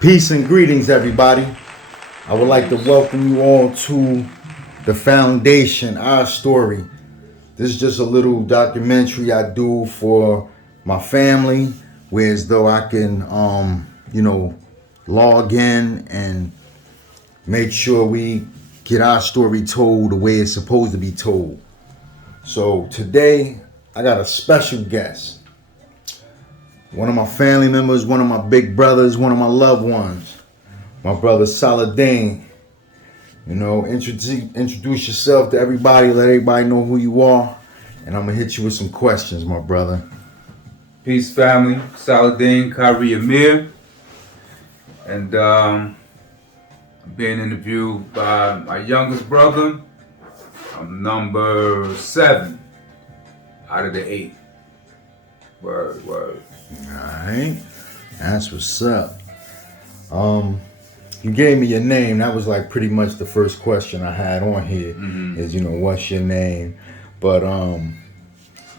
Peace and greetings, everybody. I would like to welcome you all to the foundation, our story. This is just a little documentary I do for my family, where as though I can, log in and make sure we get our story told the way it's supposed to be told. So today, I got a special guest. One of my family members, one of my big brothers, one of my loved ones. My brother SALADEEN. Introduce yourself to everybody, let everybody know who you are. And I'm going to hit you with some questions, my brother. Peace, family. SALADEEN, KHARi, AMiR. And I'm being interviewed by my youngest brother. I'm number 7 out of the 8. Word. Alright. That's what's up. You gave me your name. That was like pretty much the first question I had on here. Is, what's your name? But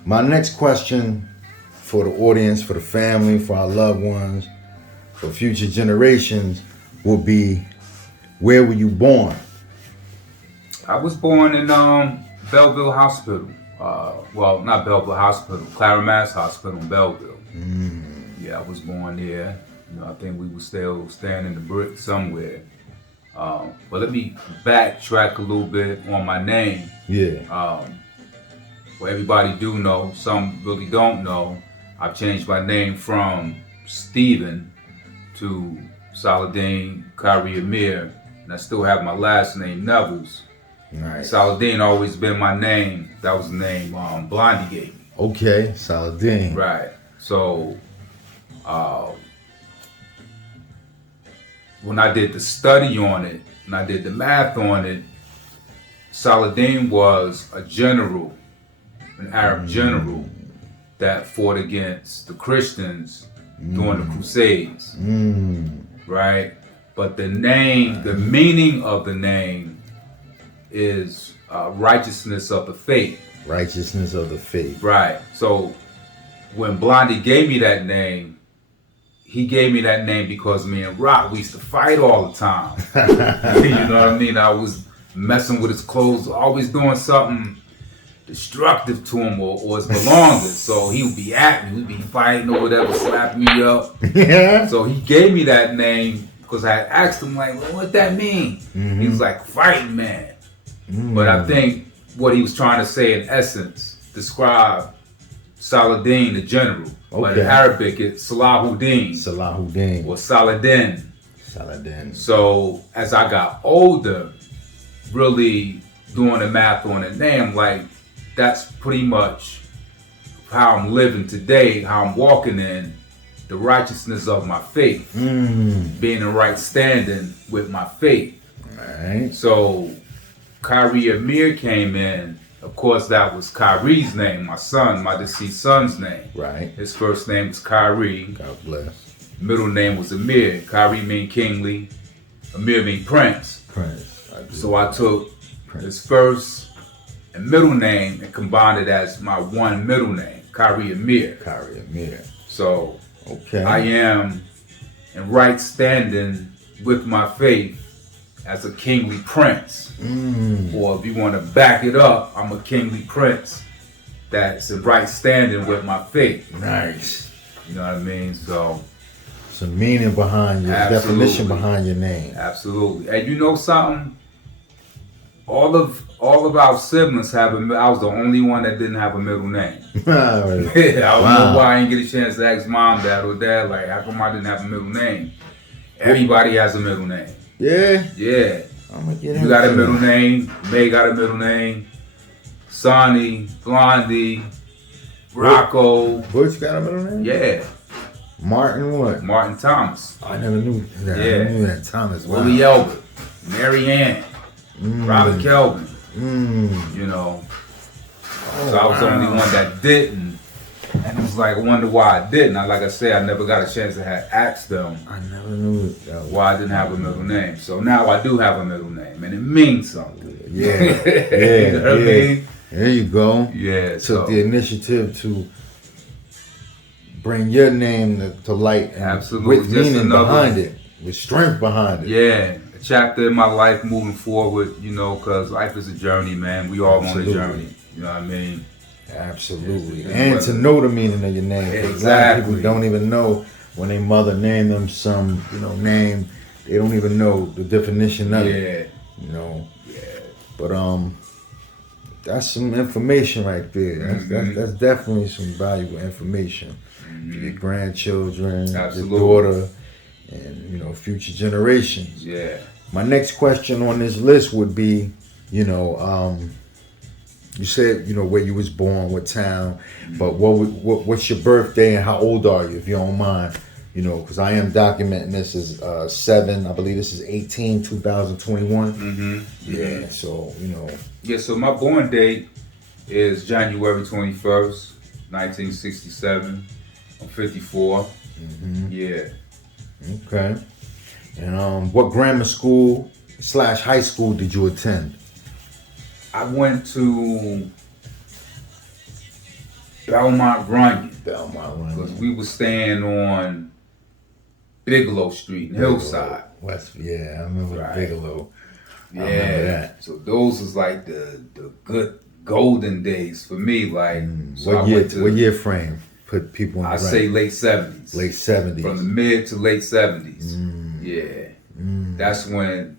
my next question for the audience, for the family, for our loved ones, for future generations will be, where were you born? I was born in Belleville Hospital. Well, not Belleville Hospital, Clarimass Hospital in Belleville. Yeah, I was born there. I think we were still staying in the brick somewhere. But let me backtrack a little bit on my name. Yeah. Well, everybody do know, some really don't know. I've changed my name from Stephen to SALADEEN, KHARi, AMiR, and I still have my last name, NEVELS. Nice. SALADEEN always been my name. That was the name Blondie gave me. Okay, SALADEEN. Right. So, when I did the study on it, and I did the math on it, SALADEEN was a general, an Arab general, that fought against the Christians during the Crusades. Right? But the name, the meaning of the name is righteousness of the faith. Righteousness of the faith. Right. So when Blondie gave me that name, he gave me that name because me and Rock, we used to fight all the time. You know what I mean? I was messing with his clothes, always doing something destructive to him or his belongings. So he would be at me, we'd be fighting or whatever, slapping me up. Yeah. So he gave me that name because I had asked him, like, well, what that mean? He was like, fighting man. But I think what he was trying to say in essence, describe SALADEEN, the general. Okay. But in Arabic, it's Salahuddin. Salahuddin. Or Saladin. Saladin. So as I got older, really doing the math on the name, like, that's pretty much how I'm living today, how I'm walking in the righteousness of my faith. Being in right standing with my faith. Right. So KHARi, AMiR came in. Of course, that was KHARi's name, my son, my deceased son's name. Right. His first name was KHARi. God bless. Middle name was AMiR. KHARi mean kingly. AMiR mean prince. Prince. So I took his first and middle name and combined it as my one middle name, KHARi, AMiR. KHARi, AMiR. So okay. I am in right standing with my faith as a kingly prince. Or if you want to back it up, I'm a kingly prince that's in right standing with my faith. Nice. You know what I mean? So some meaning behind your definition behind your name. Absolutely. And you know something? All of our siblings have I was the only one that didn't have a middle name. I don't know why I didn't get a chance to ask mom, dad, or dad, like, how come I didn't have a middle name? Everybody has a middle name. Yeah? Yeah. I'm gonna get you got a middle name. May got a middle name. Sonny, Blondie, Rocco. Butch got a middle name? Yeah. Martin what? Martin Thomas. I never knew that. Yeah. I never knew that. Thomas. Wow. Willie Elbert. Mary Ann. Robert Kelvin. You know. So I was the only one that didn't. And it was like, I wonder why I didn't. Like I said, I never got a chance to have asked them. I never knew why I didn't have a middle name. So now I do have a middle name, and it means something. Yeah, you know what I mean? There you go. Yeah. Took the initiative to bring your name to light. And absolutely. with meaning behind it. with strength behind it. Yeah, a chapter in my life moving forward, you know, because life is a journey, man. We all on a journey. You know what I mean? Absolutely. It's And to know the meaning of your name. Exactly. A lot of people don't even know when their mother named them some, name. They don't even know the definition of it. You know. Yeah. But that's some information right there. That's definitely some valuable information for your grandchildren, Absolutely. your daughter, and future generations. Yeah. My next question on this list would be, you said where you was born, what town, but what's your birthday and how old are you, if you don't mind? Because I am documenting this as 7. I believe this is 18/2021. Yeah. So Yeah. So my born date is January 21st, 1967. I'm 54. Yeah. Okay. And what grammar school / high school did you attend? I went to Belmont Runyon. Because we were staying on Bigelow Street in Hillside. West. Yeah, I remember Bigelow. Yeah. I remember that. So those was like the good golden days for me. Like what year frame? Put people in the I say late 70s. Late 70s. From the mid to late 70s. Yeah. That's when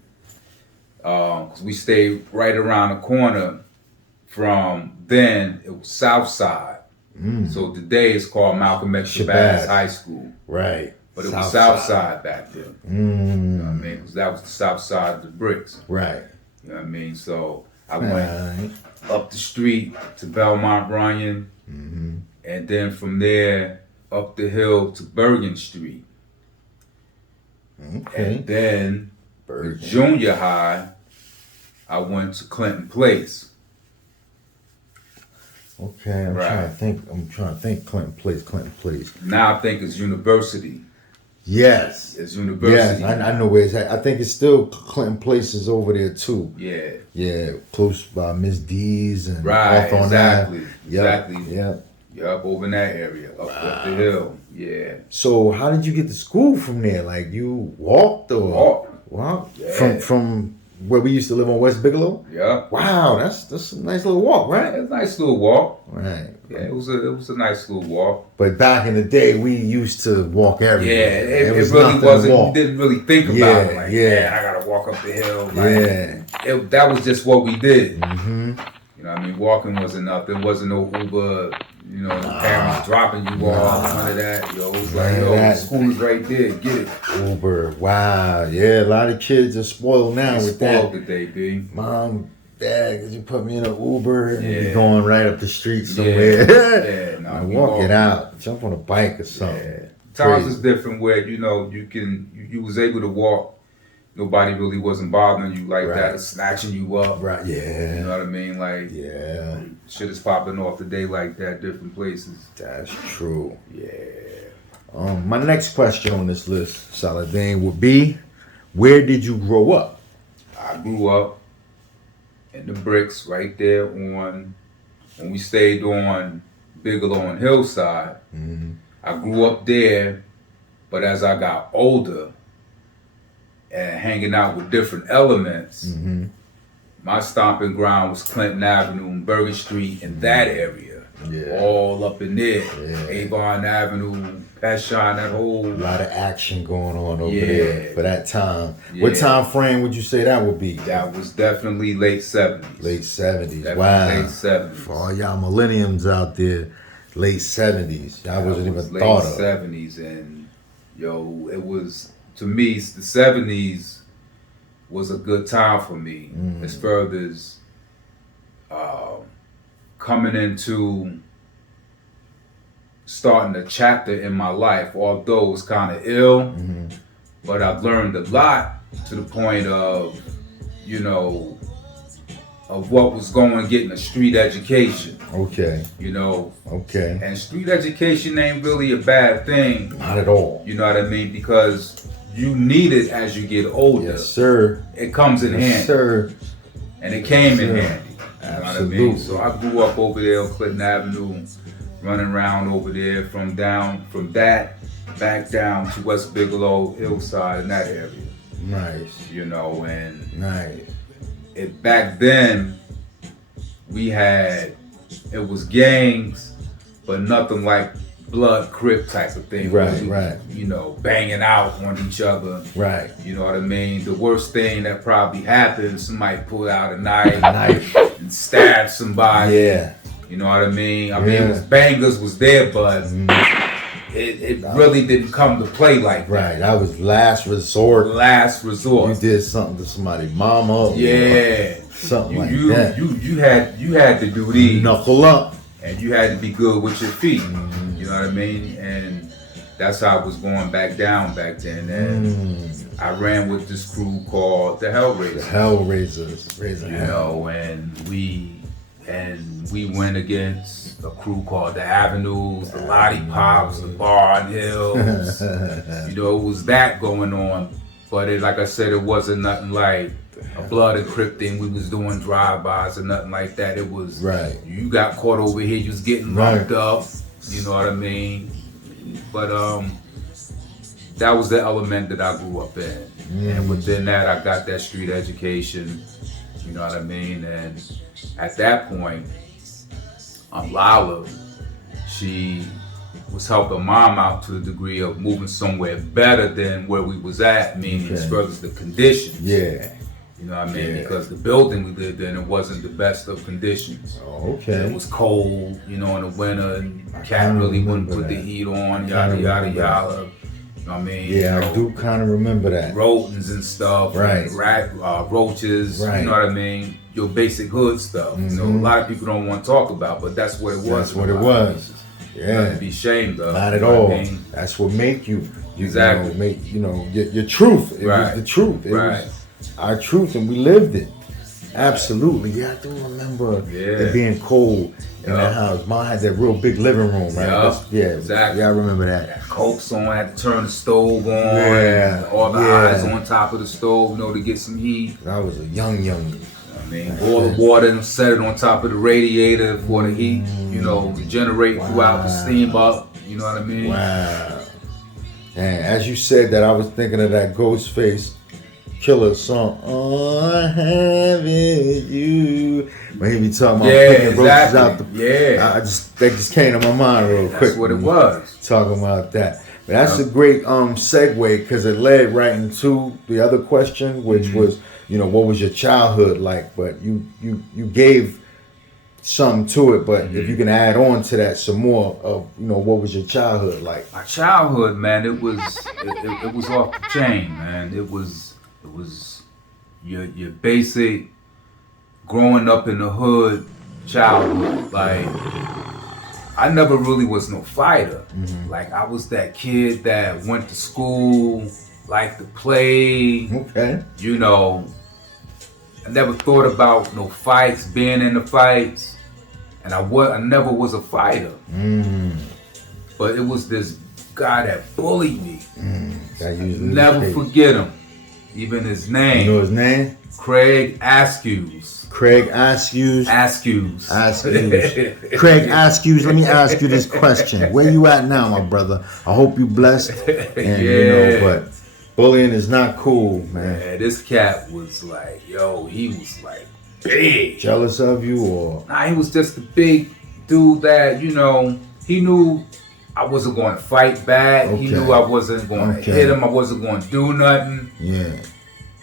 cause we stayed right around the corner from then. It was South Side. So today it's called Malcolm X Shabazz High School. Right. But it was South Side back then. You know what I mean? Because that was the South Side of the bricks. Right. You know what I mean? So I went up the street to Belmont Runyon. And then from there up the hill to Bergen Street. Okay. And then for junior high, I went to Clinton Place. Okay, I'm trying to think. Clinton Place. Now I think it's University. Yes. It's University. Yes, I know where it's at. I think it's still Clinton Place is over there too. Yeah. Yeah, close by Miss D's and right. off on Exactly. that. Exactly. Yep. Yup, over in that area, up the hill. Yeah. So how did you get to school from there? Like you walked or walked? Yeah. From where we used to live on West Bigelow? Yeah. Wow, that's a nice little walk, right? It's a nice little walk. Right. Yeah, it was a nice little walk. But back in the day, we used to walk everywhere. Yeah, it really wasn't. You didn't really think about it. Like, yeah, I gotta walk up the hill. Like, that was just what we did. You know what I mean? Walking wasn't enough. There wasn't no Uber. Parents dropping you off, none of that. It was like, school is right there. Get it. Uber. Wow. Yeah, a lot of kids are spoiled now with that. Spoiled today, B. Mom, Dad, could you put me in an Uber and be going right up the street somewhere? Yeah. Walk it out. Jump on a bike or something. Yeah. Times is different where you was able to walk. Nobody really wasn't bothering you like that, or snatching you up. Right. Yeah. You know what I mean? Like shit is popping off today like that. Different places. That's true. Yeah. My next question on this list, SALADEEN, would be, where did you grow up? I grew up in the bricks right there when we stayed on Bigelow and Hillside. I grew up there, but as I got older and hanging out with different elements, my stomping ground was Clinton Avenue and Bergen Street in that area. All up in there. Avon Avenue, Pashon, that whole... A lot of action going on over there for that time. What time frame would you say that would be? That was definitely late 70s. Late 70s. Definitely wow. Late 70s. For all y'all millenniums out there, late 70s. I wasn't even thought of. Late 70s. And, it was... To me, the 70s was a good time for me as far as coming into starting a chapter in my life, although it was kind of ill, but I've learned a lot to the point of, of what was going getting a street education. Okay. Okay. And street education ain't really a bad thing. Not at all. You know what I mean? Because you need it as you get older. Yes, sir. It comes in handy. Yes, sir. And it came in handy. Absolutely. You know what I mean? So I grew up over there on Clinton Avenue, running around over there from that back down to West Bigelow, Hillside, in that area. Nice. You know, and Nice. back then it was gangs, but nothing like blood crip type of thing. Right, right. You know, banging out on each other. Right. You know what I mean? The worst thing that probably happened, somebody pulled out a knife and stabbed somebody. Yeah. You know what I mean? I mean, it was bangers was there, but it really didn't come to play like that. Right. That was last resort. Last resort. You did something to somebody's mama. Yeah. Something like that. You had to do these. Knuckle up. And you had to be good with your feet. You know what I mean? And that's how I was going back down back then. And I ran with this crew called the Hellraisers. The Hellraisers. Raising you hell. know, and we went against a crew called the Avenues, the Lollipops, the Barn Hills. You know, it was that going on. But like I said, it wasn't nothing like a blood and crip thing. We was doing drive-bys or nothing like that. It was you got caught over here, you was getting locked up. You know what I mean? But that was the element that I grew up in. And within that, I got that street education. You know what I mean? And at that point, Lala, she was helping mom out to the degree of moving somewhere better than where we was at, meaning as far as the conditions. Yeah. You know what I mean? Because the building we lived in, it wasn't the best of conditions. Oh, okay. It was cold, you know, in the winter, and cat really wouldn't put the heat on, yada, yada, yada. You know what I mean? Yeah, I do kind of remember that. Rodents and stuff. Right. And roaches, right. You know what I mean? Your basic hood stuff. You know, a lot of people don't want to talk about, but that's what it was. That's what it was. Yeah. Nothing to be ashamed of. Not at all. That's what make you. Exactly. Your truth. It was the truth. It was our truth, and we lived it. Absolutely. Yeah, I do remember it being cold in that house. Mom had that real big living room, right? Exactly. Yeah, I remember that. Coke's on, had to turn the stove on. Yeah. All the eyes on top of the stove, you know, to get some heat. I was a young. I mean, boil the water and set it on top of the radiator for the heat, you know, to generate throughout the steam up. You know what I mean? Wow. And as you said that, I was thinking of that Ghostface Killer song. All I have is you. When he be talking about picking roaches out the that just came to my mind real quick. That's what it was. Talking about that. But that's a great segue, because it led right into the other question, which was, you know, what was your childhood like? But you gave something to it, but if you can add on to that some more of, you know, what was your childhood like? My childhood, man, it was off the chain, man. It was your basic growing up in the hood childhood. Like, I never really was no fighter. Like, I was that kid that went to school, liked to play. Okay. You know, I never thought about no fights, being in the fights, and I never was a fighter. But it was this guy that bullied me. Never forget him. Even his name. You know his name? Craig Askews. Craig Askews. Craig Askews, let me ask you this question. Where you at now, my brother? I hope you blessed. And you know, but bullying is not cool, man. Yeah, this cat was like, he was like big. Jealous of you, or? Nah, he was just a big dude that, you know, he knew I wasn't going to fight back. He knew I wasn't going to hit him. I wasn't going to do nothing. Yeah.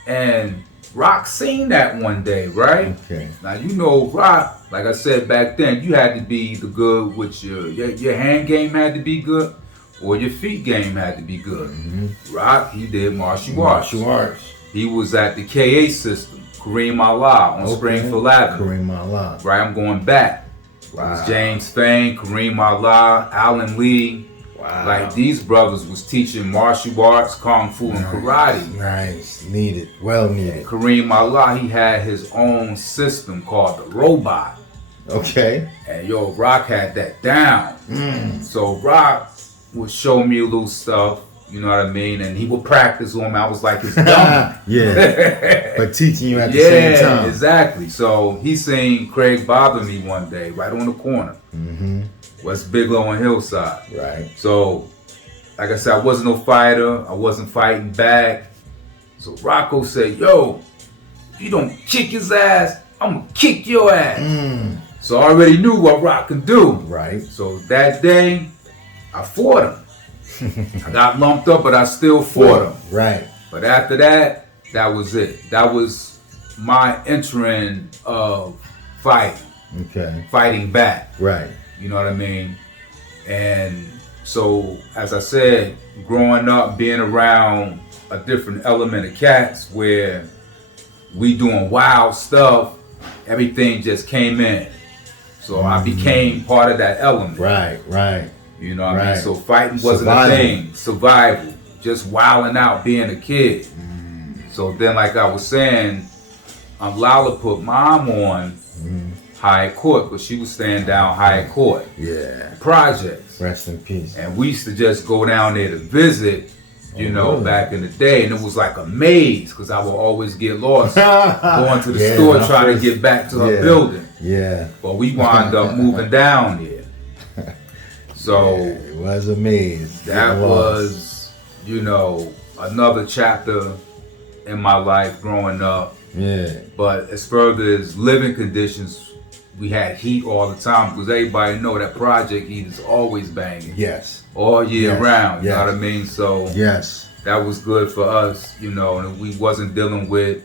And Rock seen that one day, right? Okay. Now, you know, Rock, like I said back then, you had to be the good with your hand game had to be good, or your feet game had to be good. Rock, he did martial arts. He was at the KA system, Kareem Allah on Springfield Avenue. Kareem Allah. Right, I'm going back. Wow. It was James Fain, Kareem Allah, Alan Lee. Wow. Like, these brothers was teaching martial arts, kung fu, and karate. Nice. Needed. Well needed. And Kareem Allah, he had his own system called the Robot. Okay. And Rock had that down. So Rock would show me a little stuff, you know what I mean? And he would practice on me. I was like his dummy. But teaching you at the same time. Yeah, exactly. So he seen Craig bother me one day, right on the corner. West Bigelow and Hillside. Right. So like I said, I wasn't no fighter. I wasn't fighting back. So Rocco said, yo, if you don't kick his ass, I'm gonna kick your ass. So I already knew what Rock could do. Right. So that day, I fought him. I got lumped up, but I still fought him. Right. But after that, that was it. That was my entering of fighting. Okay. Fighting back. Right. You know what I mean? And so, as I said, growing up, being around a different element of cats where we doing wild stuff, everything just came in. So I became part of that element. Right, right. You know what I mean? So fighting wasn't a thing. Survival. Just wilding out being a kid. So then, like I was saying, Lala put mom on High Court, because she was staying down High Court. Yeah. Projects. Rest in peace. And we used to just go down there to visit, you know, back in the day. And it was like a maze, because I would always get lost going to the store trying to get back to her building. Yeah. But we wound up moving down there. So it was a maze. That was, you know, another chapter in my life growing up. Yeah. But as further as living conditions, we had heat all the time, because everybody know that project heat is always banging. Yes. All year round, you know what I mean? So yes, that was good for us, you know, and we wasn't dealing with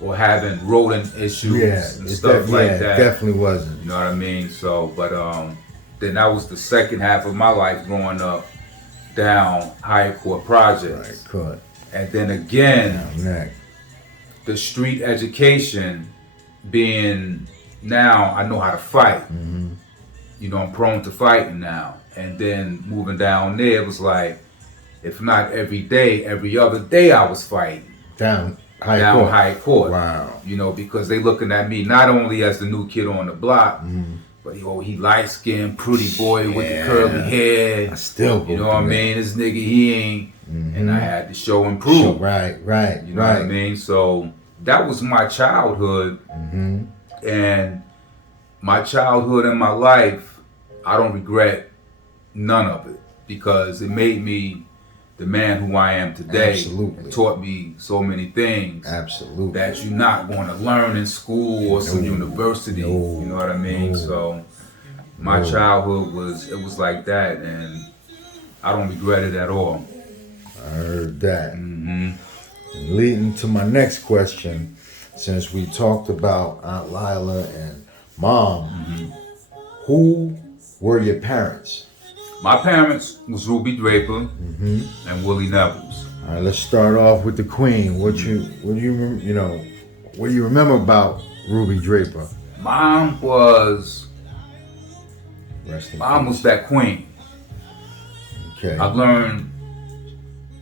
or having rodent issues and stuff like that. Definitely wasn't. You know what I mean? So, but then that was the second half of my life growing up down High Court Projects. Right, court. And then again, the street education being, now I know how to fight. You know, I'm prone to fighting now. And then moving down there, it was like, if not every day, every other day I was fighting. Down High Court. Wow. You know, because they looking at me not only as the new kid on the block, but he light skinned, pretty boy with the curly hair. I still, you know what I mean? This nigga, he ain't. And I had to show and prove. Right. You know what I mean? So that was my childhood. And my childhood and my life, I don't regret none of it, because it made me the man who I am today. Absolutely. And taught me so many things. Absolutely. That you're not going to learn in school or some university. You know what I mean? So my childhood was like that, and I don't regret it at all. I heard that. And leading to my next question, since we talked about Aunt Lila and Mom, who were your parents? My parents was Ruby Draper and Willie Nevels. All right, let's start off with the Queen. What do you remember about Ruby Draper? Mom was that queen. Okay. I learned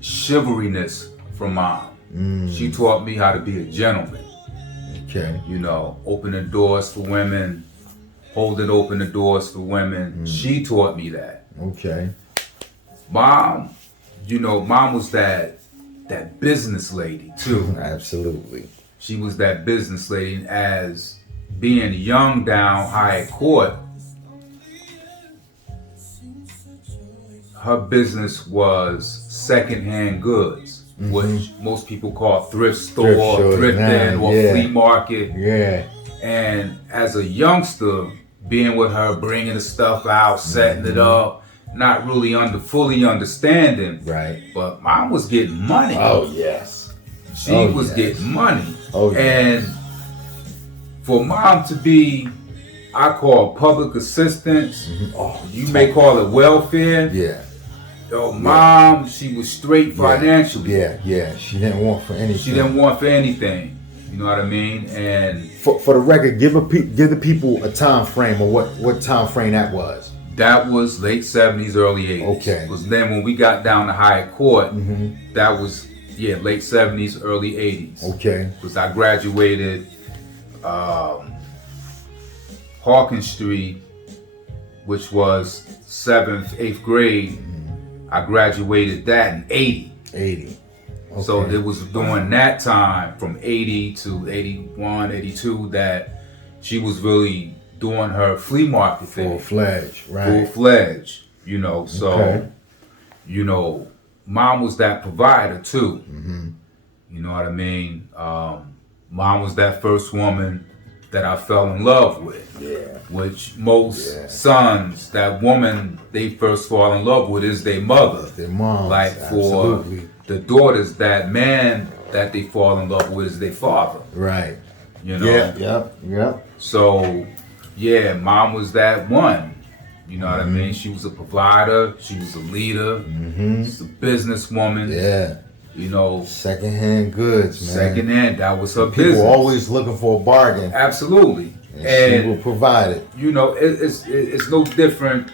chivalryness from Mom. She taught me how to be a gentleman. Okay. You know, opening doors for women, holding open the doors for women. She taught me that. Okay. Mom, you know, Mom was that business lady too. Absolutely. She was that business lady, and as being young down High Court, her business was secondhand goods, which most people call thrift store, thrifting, or flea market. Yeah. And as a youngster, being with her, bringing the stuff out, setting it up, not really fully understanding. Right. But Mom was getting money. Oh, yes. She was getting money. Oh, yes. And for Mom to be, I call public assistance, you may call it welfare. Yeah. Yo, Mom, she was straight financially. Yeah. She didn't want for anything. She didn't want for anything. You know what I mean? And for the record, give the people a time frame, or what time frame that was. That was late 70s, early 80s. Okay. Because then when we got down to High Court, that was late 70s, early 80s. Okay. Because I graduated Hawkins Street, which was 7th, 8th grade. I graduated that in 80. 80. Okay. So it was during that time, from 80 to 81, 82, that she was really doing her flea market thing. Full-fledged, right. Full-fledged, you know. So you know, mom was that provider too. You know what I mean? Mom was that first woman that I fell in love with. Yeah. Which most sons, that woman they first fall in love with is their mother. Their moms. Like for Absolutely. the daughters, that man that they fall in love with is their father. Right. You know? Yep. So, yeah, mom was that one. You know what I mean? She was a provider. She was a leader. She's a businesswoman. Yeah. You know, secondhand goods, man. Secondhand, that was her People business. always looking for a bargain. Absolutely. And she will provide it. You know, it's no different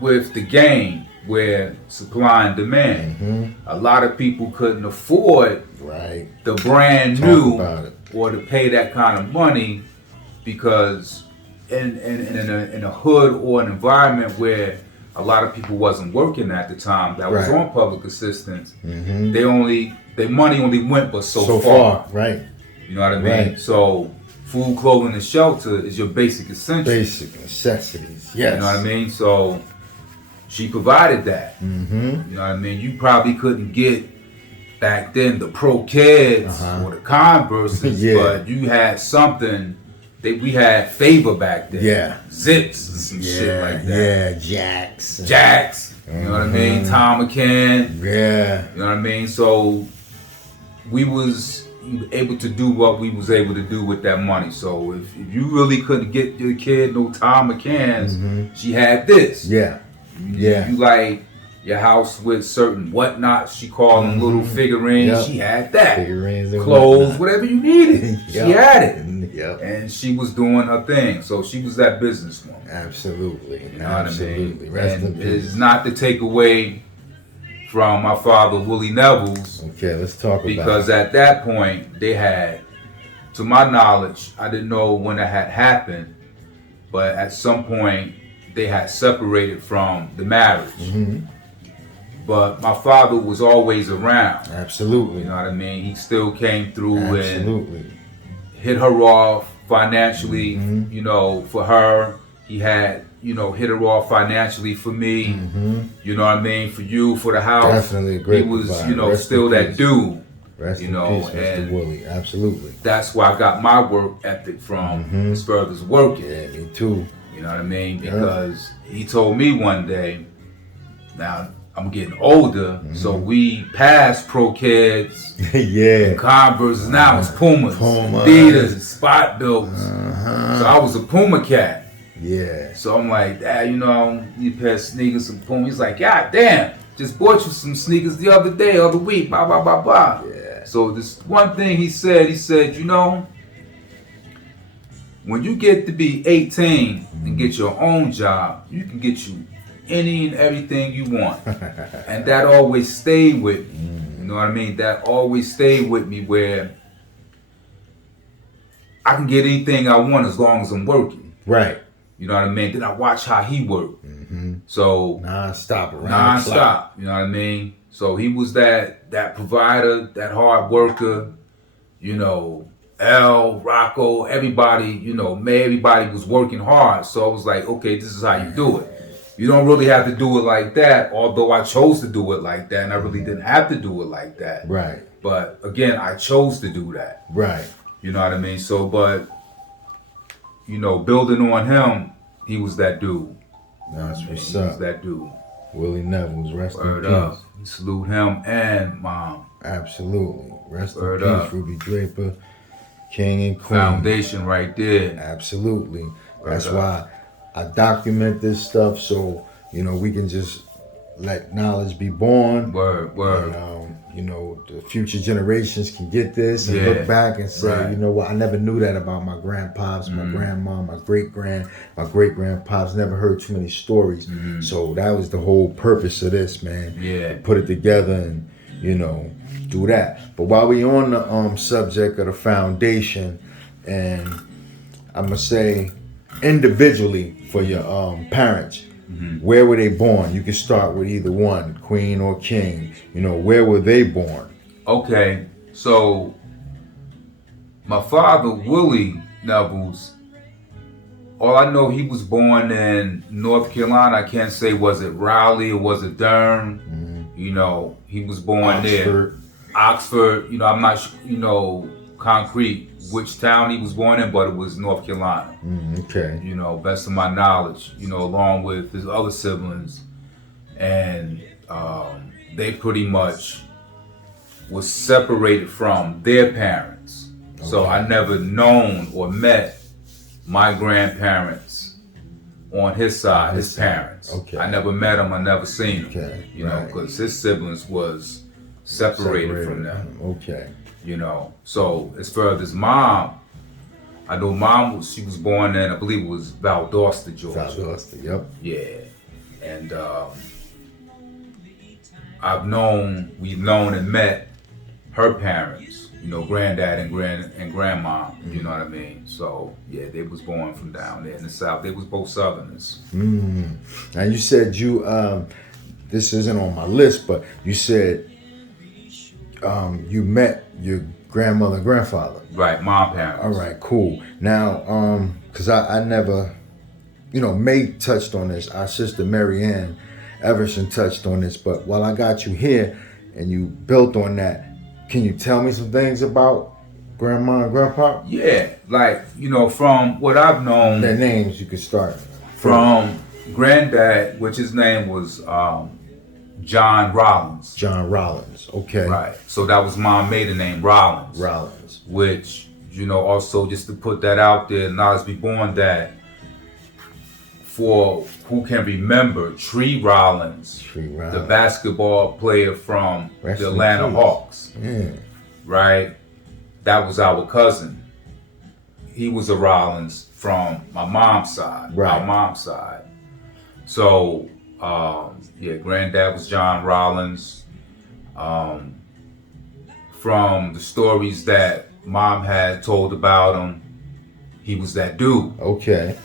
with the game where supply and demand. A lot of people couldn't afford the brand new or to pay that kind of money because in a hood or an environment where a lot of people wasn't working at the time that was on public assistance, their money only went but so far. Right. You know what I mean? So food, clothing, and shelter is your basic essentials. Basic necessities. Yes. You know what I mean? So she provided that. You know what I mean? You probably couldn't get back then the Pro Kids or the Converses, but you had something. We had Favor back then. Yeah. Zips and some shit like that. Yeah, Jacks. You know what I mean? Tom McCann. Yeah. You know what I mean? So we was able to do what we was able to do with that money. So if you really couldn't get your kid no Tom McCann's, she had this. Yeah. You like your house with certain whatnots, she called them little figurines. She had that. Figurines and clothes, whatever you needed. She had it. Yep. And she was doing her thing. So she was that businesswoman. Absolutely. You know what I mean? Rest in peace. It's not to take away from my father, Willie Nevels. Okay, let's talk about it. Because at that point, they had, to my knowledge, I didn't know when it had happened, but at some point, they had separated from the marriage. But my father was always around. Absolutely. You know what I mean? He still came through and hit her off financially, you know, for her. He had, you know, hit her off financially for me. You know what I mean? For you, for the house. Definitely a great He was, provider. you know, still that dude. Rest you in know, peace, and Mr. Willie. Absolutely. That's where I got my work ethic from as far as working. Yeah, me too. You know what I mean? Because he told me one day, now I'm getting older, so we passed Pro Kids, Converse, now it's Pumas, Adidas, Spot Builds. So I was a Puma cat. Yeah. So I'm like, Dad, you know, you pair sneakers, some Puma. He's like, God damn, just bought you some sneakers the other week, blah, blah, blah, blah. Yeah. So this one thing he said, you know, when you get to be 18 and get your own job, you can get you any and everything you want. And that always stayed with me. You know what I mean? That always stayed with me where I can get anything I want as long as I'm working. Right. You know what I mean? Then I watch how he worked. So non-stop around non-stop. You know what I mean? So he was that provider, that hard worker, you know, L, Rocco, everybody, you know, everybody was working hard. So I was like, okay, this is how you do it. You don't really have to do it like that, although I chose to do it like that, and I really didn't have to do it like that. Right. But again, I chose to do that. Right. You know what I mean? So, but, you know, building on him, he was that dude. That's what's He up. was that dude. Willie Nevels, rest Word in up. peace. Salute him and mom. Absolutely. Rest Word in peace, up. Ruby Draper, King and Queen. Foundation right there. Absolutely. Word That's up. why I document this stuff so, you know, we can just let knowledge be born. Word. And, you know, the future generations can get this and Yeah. look back and say, Right. you know what, I never knew that about my grandpops, my grandma, my great-grandpops, never heard too many stories. So that was the whole purpose of this, man. Yeah. Put it together and, you know, do that. But while we on the subject of the foundation, and I'm going to say individually for your parents, where were they born? You can start with either one, Queen or King. You know, where were they born? Okay, so my father, Willie Nevels, all I know, he was born in North Carolina. I can't say was it Raleigh or was it Durham. You know, he was born Oxford. there. Oxford, you know, I'm not, you know, concrete which town he was born in, but it was North Carolina. Okay. You know, best of my knowledge, you know, along with his other siblings. And they pretty much was separated from their parents. Okay. So I never known or met my grandparents on his side, his parents. Okay. I never met them, I never seen them. Okay. You know, because his siblings was separated from them. Okay. You know, so as far as his mom, I know mom she was born in, I believe it was Valdosta, Georgia. Valdosta, yep. Yeah. And we've known and met her parents, you know, granddad and grandma, you know what I mean? So yeah, they was born from down there in the South. They was both Southerners. Now you said you, this isn't on my list, but you said you met your grandmother and grandfather. Right, my parents. All right, cool. Now, because I never, you know, May touched on this. Our sister Marianne Everson touched on this. But while I got you here and you built on that, can you tell me some things about grandma and grandpa? Yeah, like, you know, from what I've known. Their names, you could start. From granddad, which his name was John Rollins. John Rollins, okay. Right. So that was my maiden name, Rollins. Rollins. Which, you know, also just to put that out there, knowledge be born that for who can remember Tree Rollins, the basketball player from the Atlanta Hawks. Yeah. Right? That was our cousin. He was a Rollins from my mom's side. Right. Our mom's side. So yeah, granddad was John Rollins. From the stories that mom had told about him, he was that dude. Okay.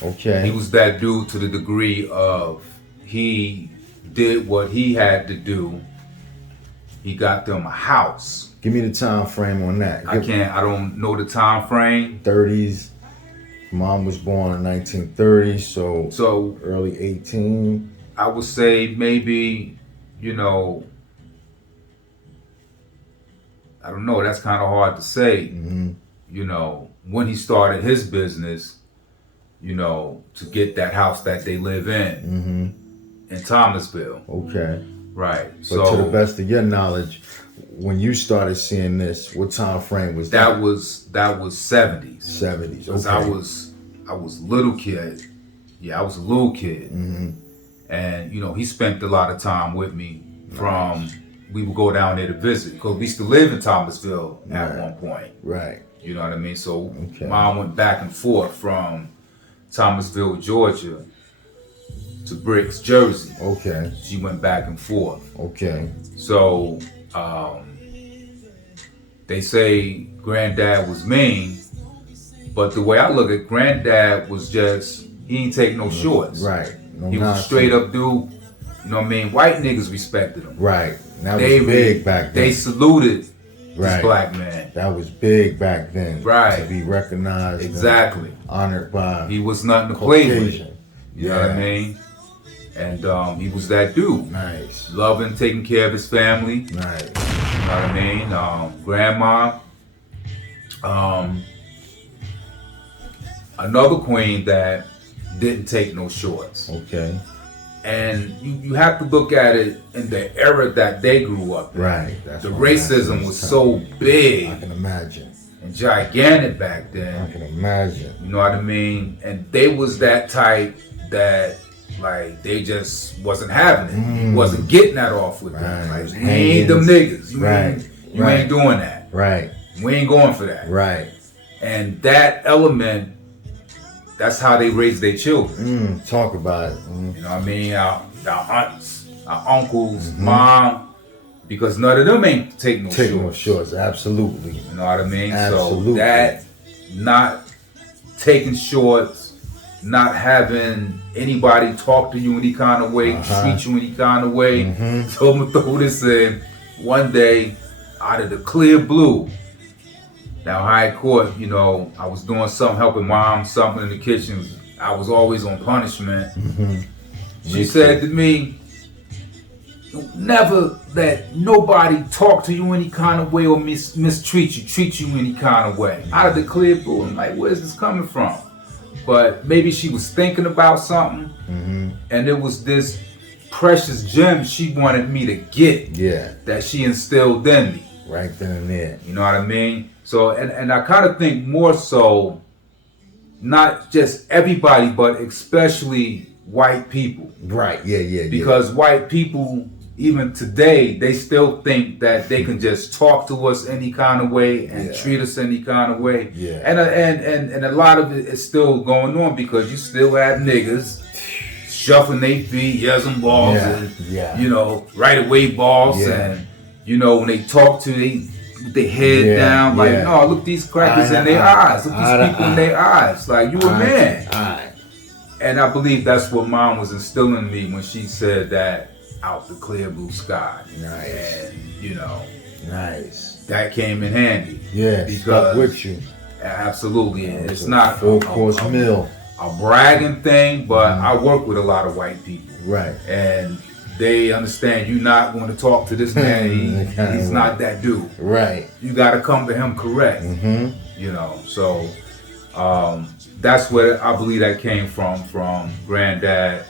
He was that dude to the degree of he did what he had to do. He got them a house. Give me the time frame on that. I don't know the time frame. 30s. Mom was born in 1930, so early 18. I would say maybe, you know, I don't know, that's kind of hard to say. Mm-hmm. You know, when he started his business, you know, to get that house that they live in Thomasville. Okay. Right. But so to the best of your knowledge, when you started seeing this, what time frame was that? That was 70s. 70s. Because okay. I was little kid. Yeah, I was a little kid. And, you know, he spent a lot of time with me we would go down there to visit because we used to live in Thomasville at one point. Right. You know what I mean? So mom went back and forth from Thomasville, Georgia to Bricks, Jersey. Okay. She went back and forth. Okay. So they say granddad was mean, but the way I look at granddad was just, he ain't take no shorts. Right. No he was a straight up dude. You know what I mean? White niggas respected him. Right. That was big back then. They saluted this black man. That was big back then. Right. To be recognized. Exactly. Honored by. He was nothing to play with. You know what I mean? And he was that dude. Nice. Loving, taking care of his family. Nice. You know what I mean? Grandma. Another queen that didn't take no shorts. Okay. And you have to look at it in the era that they grew up in. Right. The racism was so big. I can imagine. And gigantic back then. I can imagine. You know what I mean? And they was that type that, like, they just wasn't having it. You wasn't getting that off with them. Like, we ain't them niggas. You ain't doing that. Right. We ain't going for that. Right. And that element, that's how they raise their children. Talk about it. You know what I mean? Our aunts, our uncles, mom, because none of them ain't taking no shorts. No shorts, absolutely. You know what I mean? Absolutely. So that, not taking shorts, not having anybody talk to you any kind of way, treat you any kind of way. So I'm gonna throw this in. One day, out of the clear blue, now high court, you know, I was doing something, helping mom, something in the kitchen. I was always on punishment. She said to me, never let nobody talk to you any kind of way or mistreat you, treat you any kind of way. Out of the clear blue, I'm like, where's this coming from? But maybe she was thinking about something, and it was this precious gem she wanted me to get. Yeah. That she instilled in me. Right then and there. You know what I mean? So, and I kind of think more so, not just everybody, but especially white people. Right. Yeah. Because white people, even today, they still think that they can just talk to us any kind of way and treat us any kind of way. Yeah. And a lot of it is still going on because you still have niggas shuffling their feet, and balls, and you know, right away balls, and you know when they talk to they with their head down, like no, look these crackers in their eyes, look these people in their eyes, like you a man. And I believe that's what Mom was instilling in me when she said that out the clear blue sky. And you know, that came in handy. Yeah, stuck with you. Absolutely, and it's not full course meal. A bragging thing, but I work with a lot of white people. Right. And they understand you're not going to talk to this man. He's not that dude. Right. You got to come to him correct. You know, so that's where I believe that came from Granddad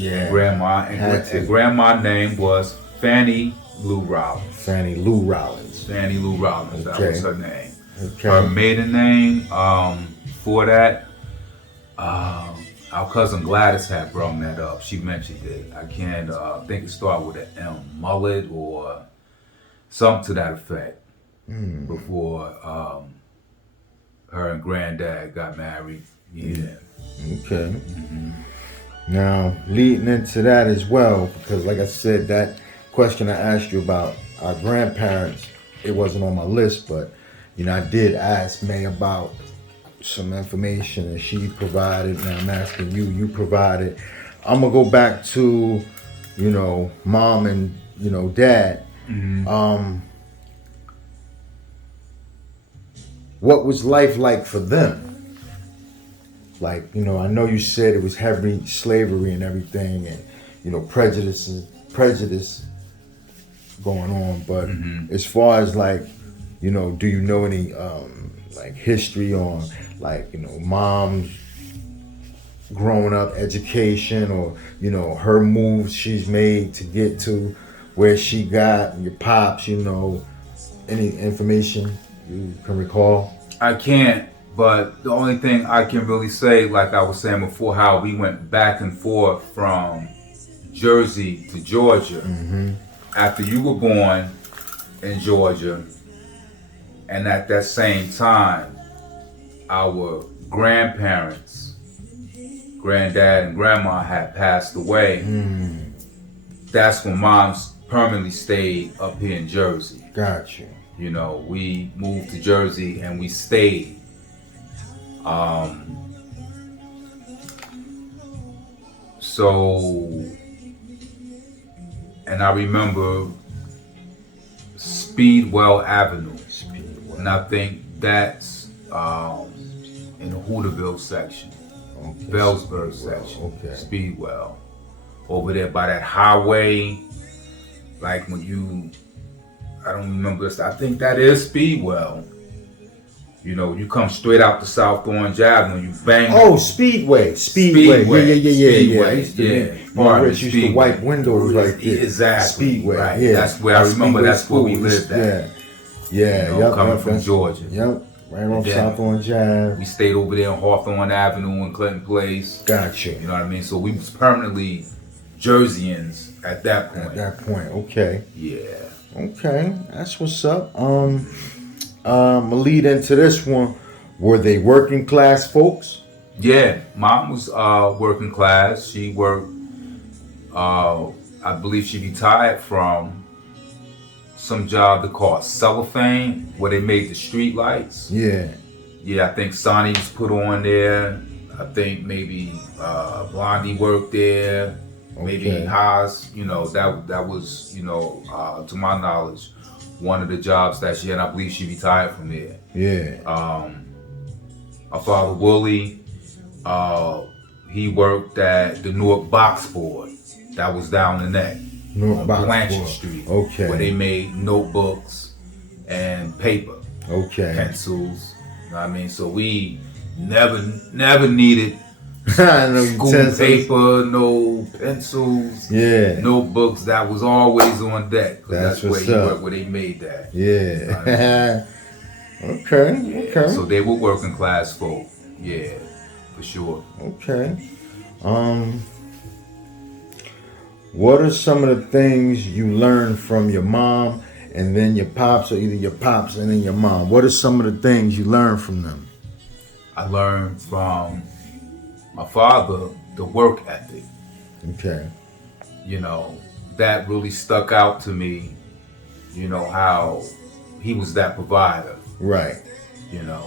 and Grandma. And Grandma's name was Fannie Lou Rollins. Fannie Lou Rollins. Fannie Lou Rollins, that was her name. Okay. Her maiden name for that, our cousin Gladys had brought that up. She mentioned it. I can't think it started with an M, Mullet or something to that effect. Before her and Granddad got married. Yeah. Okay. Now, leading into that as well, because like I said, that question I asked you about our grandparents, it wasn't on my list, but you know, I did ask May about some information and she provided. Now I'm asking you, you provided. I'm gonna go back to, you know, Mom and, you know, Dad. What was life like for them? Like, you know, I know you said it was heavy slavery and everything, and you know, prejudice going on, but as far as like, you know, do you know any like history on like, you know, Mom's growing up education, or you know, her moves she's made to get to where she got, and your pops, you know, any information you can recall? I can't, but the only thing I can really say, like I was saying before, how we went back and forth from Jersey to Georgia after you were born in Georgia, and at that same time our grandparents, Granddad and Grandma, had passed away. That's when Mom's permanently stayed up here in Jersey. Gotcha. You know, we moved to Jersey and we stayed. So, and I remember Speedwell Avenue. And I think that's in the Hooterville section, Bellsburg section, Speedwell. Over there by that highway, like when you, I don't remember, I think that is Speedwell. You know, you come straight out the South Orange Avenue, you bang. Oh, Speedway. Yeah. Rich used to wipe windows right there. Exactly. Speedway. Right. Yeah. That's where I remember. That's where we lived at. Yeah. You know, coming from Georgia. Yep. Right on South Orange Ave. We stayed over there on Hawthorne Avenue in Clinton Place. Gotcha. You know what I mean? So we was permanently Jerseyans at that point. At that point, okay. Yeah. Okay, that's what's up. Lead into this one. Were they working class folks? Yeah, Mom was working class. She worked. I believe she retired from some job they called cellophane, where they made the street lights. Yeah. Yeah, I think Sonny was put on there. I think maybe Blondie worked there. Maybe Haas, you know, that was, you know, to my knowledge, one of the jobs that she had. I believe she retired from there. Yeah. Her father, Willie, he worked at the Newark Box Board. That was down the neck. No, on box Blanchard board. Street. Okay. Where they made notebooks and paper, Okay. pencils. You know what I mean? So we never needed No school utensils. paper, no pencils, Yeah. notebooks. That was always on deck. 'Cause That's where what's you up. work, where they made that. Yeah. Okay. Okay. So they were working class folk. Yeah, for sure. Okay. What are some of the things you learned from your mom and then your pops, or either your pops and then your mom? What are some of the things you learned from them? I learned from my father the work ethic. Okay. You know, that really stuck out to me. You know, how he was that provider. Right. You know,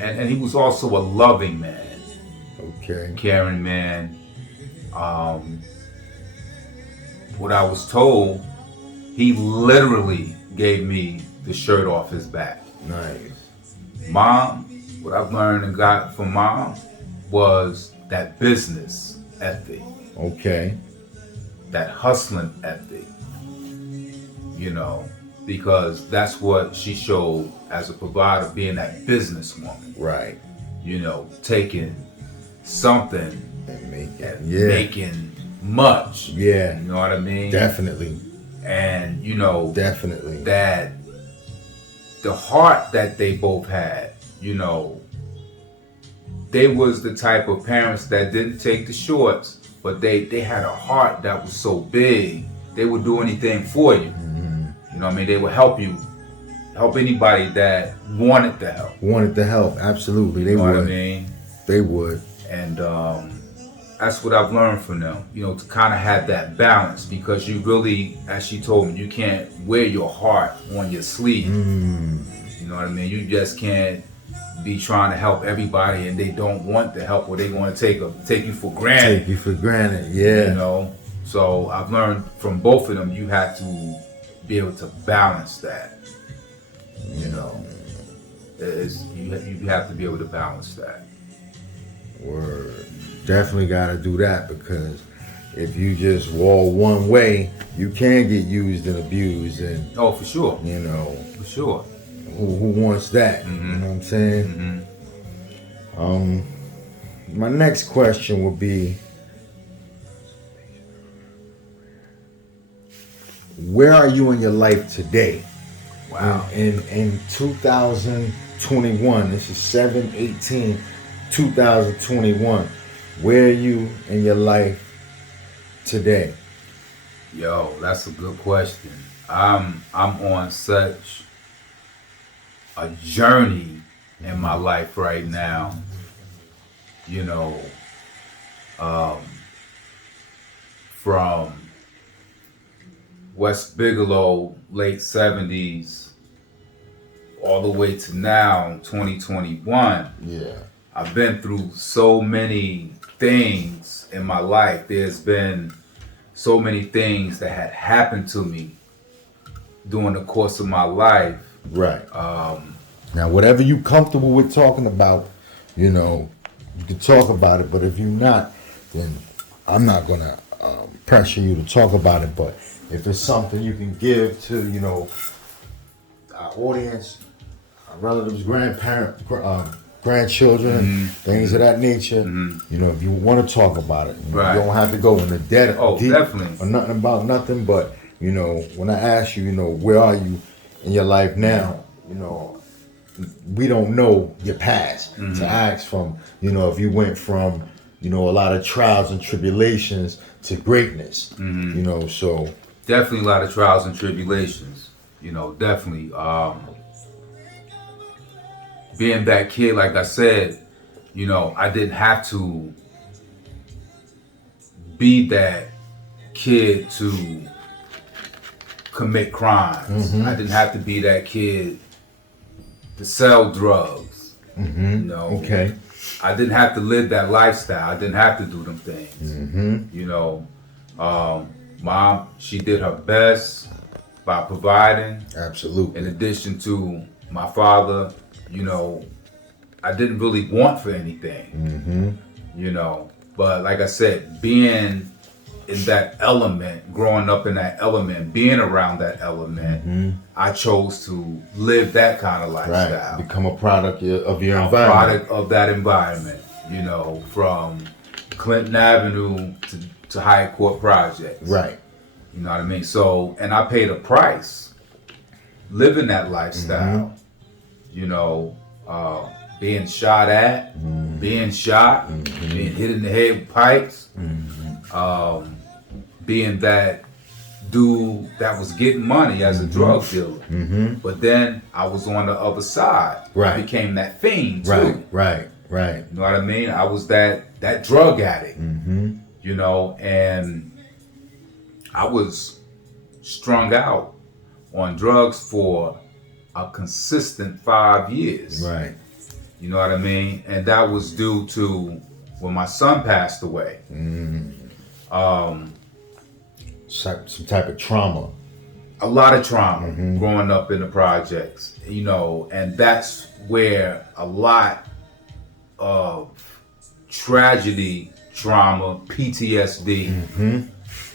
and he was also a loving man, Okay. caring man. What I was told, he literally gave me the shirt off his back. Nice. Mom, what I've learned and got from mom was that business ethic, Okay. that hustling ethic, you know, because that's what she showed as a provider, being that businesswoman, Right. you know, taking something And making. and Yeah. making much. Yeah. You know what I mean? Definitely. And, you know, Definitely. that the heart that they both had, you know, they was the type of parents that didn't take the shorts, but they had a heart that was so big, they would do anything for you. You know what I mean? They would help you, help anybody that wanted the help. Wanted to help. Absolutely. They You know would. what I mean? They would. And that's what I've learned from them, you know, to kind of have that balance, because you really, as she told me, you can't wear your heart on your sleeve. You know what I mean? You just can't be trying to help everybody and they don't want the help, or they want to take you for granted. Take you for granted. Yeah. You know? So I've learned from both of them, you have to be able to balance that. You know? You have to be able to balance that. Word. Definitely got to do that, because if you just wall one way, you can get used and abused, and Oh, for sure. you know, For sure. who wants that? You know what I'm saying? My next question would be, where are you in your life today? Wow. In 2021, this is 7/18/2021. Where are you in your life today? Yo, that's a good question. I'm on such a journey in my life right now. You know, from West Bigelow, late 70s, all the way to now, 2021. Yeah. I've been through so many things in my life. There's been so many things that had happened to me during the course of my life. Right. Now, whatever you comfortable with talking about, you know, you can talk about it. But if you're not, then I'm not gonna pressure you to talk about it. But if it's something you can give to, you know, our audience, our relatives, grandparents, grandchildren, things of that nature, you know, if you want to talk about it, you Right. don't have to go into debt deep definitely. or nothing about nothing. But you know, when I ask you, you know, where are you in your life now? You know, we don't know your past to ask from. You know, if you went from, you know, a lot of trials and tribulations to greatness. You know, so Definitely a lot of trials and tribulations. You know, definitely. Being that kid, like I said, you know, I didn't have to be that kid to commit crimes. I didn't have to be that kid to sell drugs. You know, okay, I didn't have to live that lifestyle. I didn't have to do them things. You know, Mom, she did her best by providing. absolutely. In addition to my father, you know, I didn't really want for anything. You know, but like I said, being in that element, growing up in that element, being around that element, I chose to live that kind of lifestyle. Right. Become a product of your A environment. product of that environment, you know, from Clinton Avenue to Hyatt Court Projects. Right. You know what I mean? So, and I paid a price living that lifestyle, you know, being shot at, being shot, being hit in the head with pipes, being that dude that was getting money as a drug dealer. But then I was on the other side. Right. I became that fiend too. Right. You know what I mean? I was that drug addict, you know, and I was strung out on drugs for a consistent 5 years. Right. You know what I mean? And that was due to when my son passed away. Some type of trauma. A lot of trauma growing up in the projects, you know, and that's where a lot of tragedy, trauma, PTSD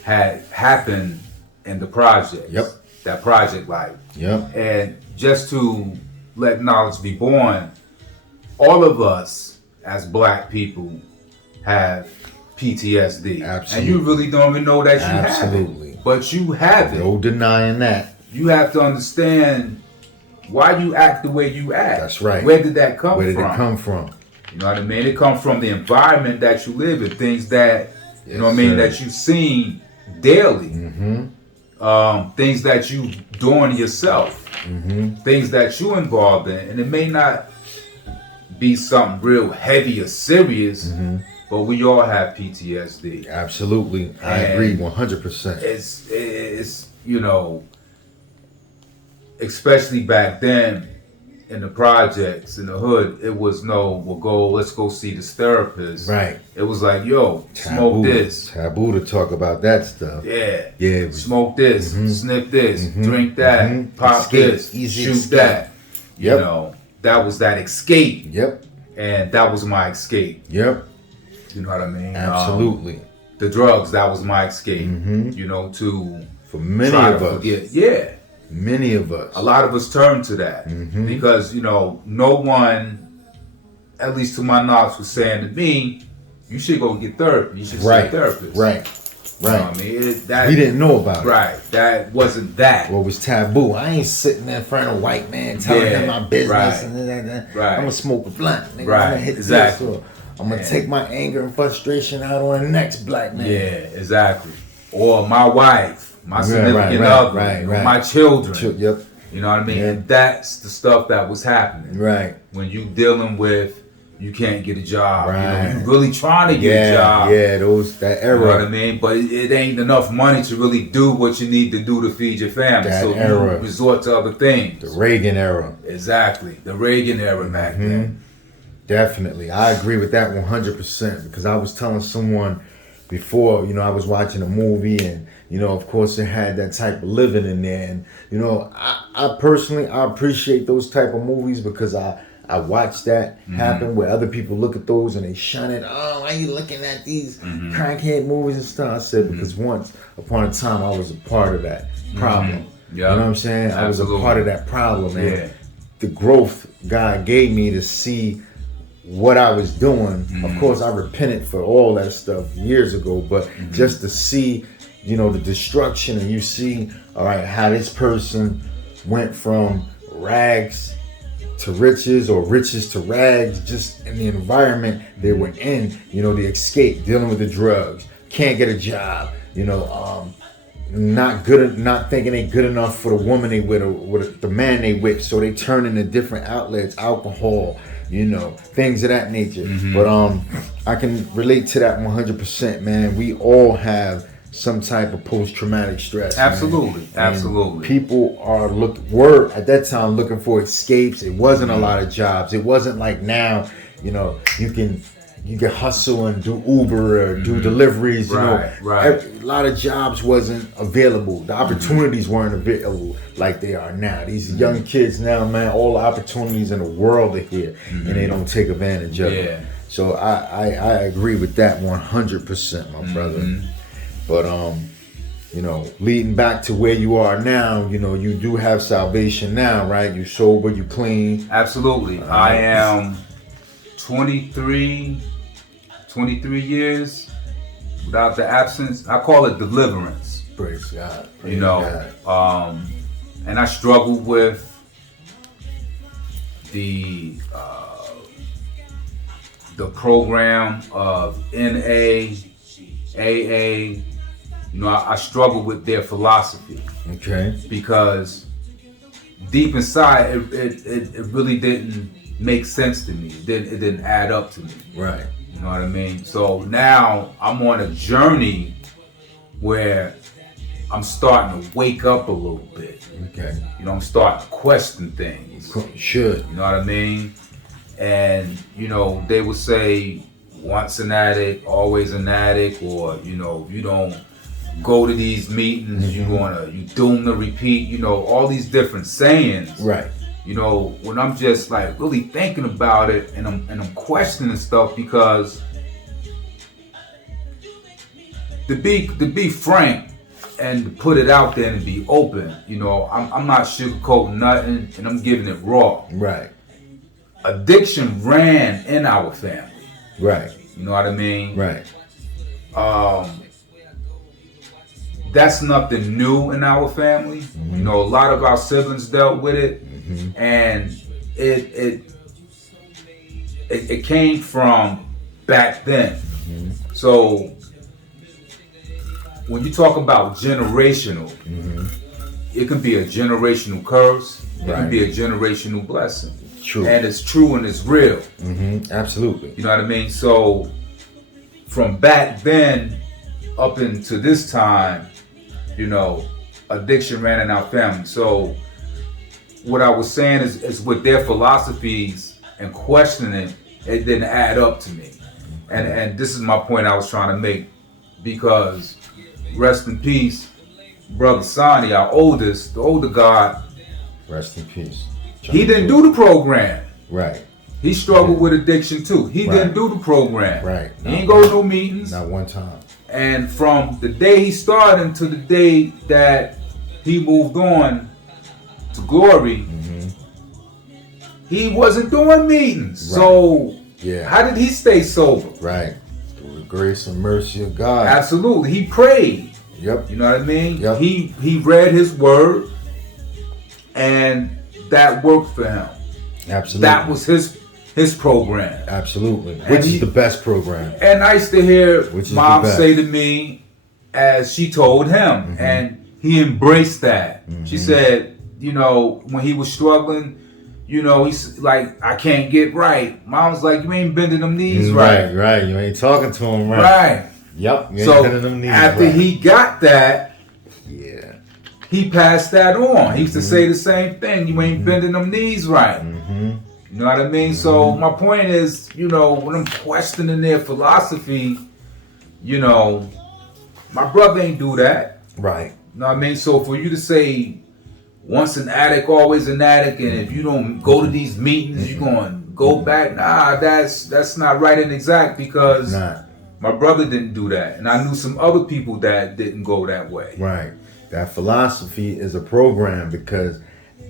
had happened in the project. Yep. That project life. Yep. And just to let knowledge be born, all of us as black people have PTSD. Absolutely. And you really don't even know that you have Absolutely. it. But you have it. No denying that. You have to understand why you act the way you act. That's right. Where did that come from? Where did it come from? You know what I mean? It comes from the environment that you live in, things that, you know what I mean, that you've seen daily. Things that you doing yourself. Things that you involved in. And it may not be something real heavy or serious, but we all have PTSD. Absolutely. I agree 100%. It's you know, especially back then in the projects, in the hood, it was let's go see this therapist. Right. It was like, yo, smoke this. Taboo to talk about that stuff. Yeah. Yeah. Smoke this, sniff this, drink that, pop Escape. this, Easy shoot escape. that. You Yep. know, that was that escape. Yep. And that was my escape. Yep. You know what I mean? Absolutely. The drugs, that was my escape. You know, to For many try of to us. forget. Yeah. Many of us. A lot of us turn to that because, you know, no one, at least to my knowledge, was saying to me, you should go get therapy. You should see a therapist. Right. You know what I mean? We didn't know about it. Right. That wasn't that. What was taboo? I ain't sitting in front of a white man telling him my business right. and that. Right. I'm gonna smoke a blunt. Nigga. Right. I'm gonna hit Exactly. this. Or I'm gonna take my anger and frustration out on the next black man. Yeah, exactly. Or my wife, my significant other, my children. Yep. You know what I mean? Yeah. And that's the stuff that was happening. Right. When you dealing with, you can't get a job. Right. You know, you really trying to get a job. Yeah, that era. You know what I mean? But it ain't enough money to really do what you need to do to feed your family. That so era. you resort to other things. The Reagan era. Exactly. The Reagan era back then. Definitely. I agree with that 100% because I was telling someone before, you know, I was watching a movie and, you know, of course it had that type of living in there. And, you know, I personally, I appreciate those type of movies because I watched that happen where other people look at those and they shun it. Oh, why are you looking at these crackhead movies and stuff? I said, because once upon a time I was a part of that problem. You know what I'm saying? I was a part of that problem. And the growth God gave me to see what I was doing. Of course, I repented for all that stuff years ago, but just to see, you know, the destruction and you see, all right, how this person went from rags to riches or riches to rags, just in the environment they were in, you know, the escape, dealing with the drugs, can't get a job, you know, not thinking they good enough for the woman they with or the man they with, so they turn into different outlets, alcohol, you know, things of that nature. But I can relate to that 100%, man. We all have some type of post-traumatic stress. Absolutely, man. absolutely. And people were at that time looking for escapes. It wasn't a lot of jobs. It wasn't like now, you know, you can hustle and do Uber or do deliveries. You know, a lot of jobs wasn't available. The opportunities weren't available like they are now. These young kids now, man, all the opportunities in the world are here, and they don't take advantage of it. So I agree with that 100%, my brother. But you know, leading back to where you are now, you know, you do have salvation now, right? You sober, you clean. Absolutely. I am 23 years without the absence. I call it deliverance. Praise God. Praise you know, God. And I struggled with the program of NA, AA. You know, I struggled with their philosophy. Okay. Because deep inside, it really didn't make sense to me. It didn't add up to me. Right. You know what I mean? So now I'm on a journey where I'm starting to wake up a little bit. Okay. You know, I'm starting to question things. You should. You know what I mean? And, you know, they would say, once an addict, always an addict, or, you know, if you don't go to these meetings, you doomed to repeat, you know, all these different sayings. Right. You know, when I'm just like really thinking about it and I'm questioning stuff, because to be frank and to put it out there and be open, you know, I'm not sugarcoating nothing, and I'm giving it raw. Right. Addiction ran in our family. Right. You know what I mean? Right. That's nothing new in our family. Mm-hmm. You know, a lot of our siblings dealt with it, and it came from back then. Mm-hmm. So when you talk about generational, it can be a generational curse. It can be a generational blessing. True. And it's true and it's real. Absolutely. You know what I mean? So from back then up into this time, you know, addiction ran in our family. So what I was saying is with their philosophies and questioning it didn't add up to me. And this is my point I was trying to make, because rest in peace, Brother Sonny, our oldest, the older God. Rest in peace. He didn't do the program. Right. He struggled with addiction too. He didn't do the program. Right. He ain't go to no meetings. Not one time. And from the day he started until the day that he moved on to glory, he wasn't doing meetings. Right. So Yeah. how did he stay sober? Right. Through the grace and mercy of God. Absolutely. He prayed. Yep. You know what I mean? Yep. He read his word, and that worked for him. Absolutely. That was his program. Absolutely. Which is the best program. And I used to hear Which is Mom the best. say to me, as she told him, and he embraced that. She said, you know, when he was struggling, you know, he's like, I can't get right. Mom's like, you ain't bending them knees right. Right. You ain't talking to him right. Right. Yep. You ain't So bending them knees after right. he got that, Yeah. he passed that on. He used to say the same thing. You ain't bending them knees right. You know what I mean? So my point is, you know, when I'm questioning their philosophy, you know, my brother ain't do that. Right. You know what I mean? So for you to say, once an addict, always an addict, and if you don't go to these meetings, you're going to go back. Nah, that's not right and exact, because my brother didn't do that. And I knew some other people that didn't go that way. Right. That philosophy is a program, because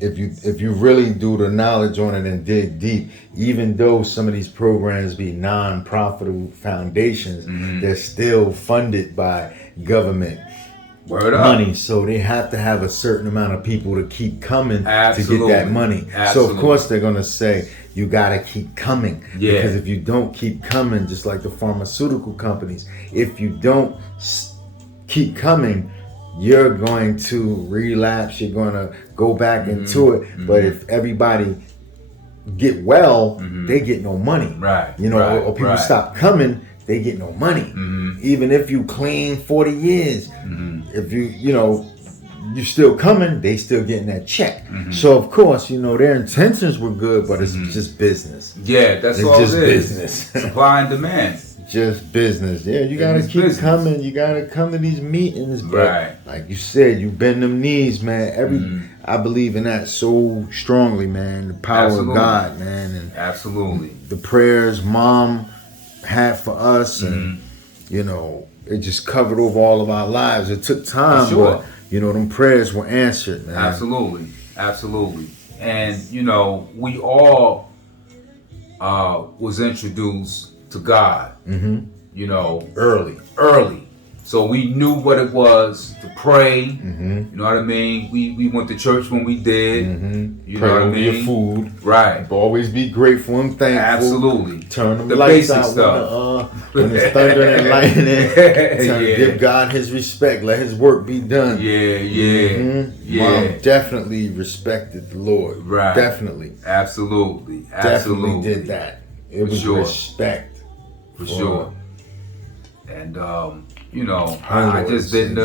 if you really do the knowledge on it and dig deep, even though some of these programs be non-profitable foundations, they're still funded by government money. So they have to have a certain amount of people to keep coming to get that money. So of course they're going to say, you got to keep coming. Because if you don't keep coming, just like the pharmaceutical companies, if you don't keep coming, you're going to relapse, you're going to go back into it. But if everybody get well, they get no money. Right. You know, or people stop coming, they get no money. Even if you clean 40 years, if you know, you still coming, they still getting that check. So of course, you know, their intentions were good, but it's just business. Yeah, that's all just it is. business. Supply and demand. Just business. Yeah, you gotta keep coming. You gotta come to these meetings. But like you said, you bend them knees, man. I believe in that so strongly, man. The power of God, man. And absolutely. The prayers Mom had for us, and you know, it just covered over all of our lives. It took time, Sure. but you know, them prayers were answered, man. Absolutely, absolutely. And you know, we all was introduced to God. You know, early. So we knew what it was to pray. You know what I mean? We went to church when we did. You Pray know what I over mean? your food. Right. Always be grateful and thankful. Absolutely. Turn them The lights basic out stuff. when it's thunder and lightning. Yeah. Give God his respect. Let his work be done. Yeah. Mom definitely respected the Lord. Right. Definitely. Absolutely. Definitely did that. It was sure. respect. For sure. And you know, I just didn't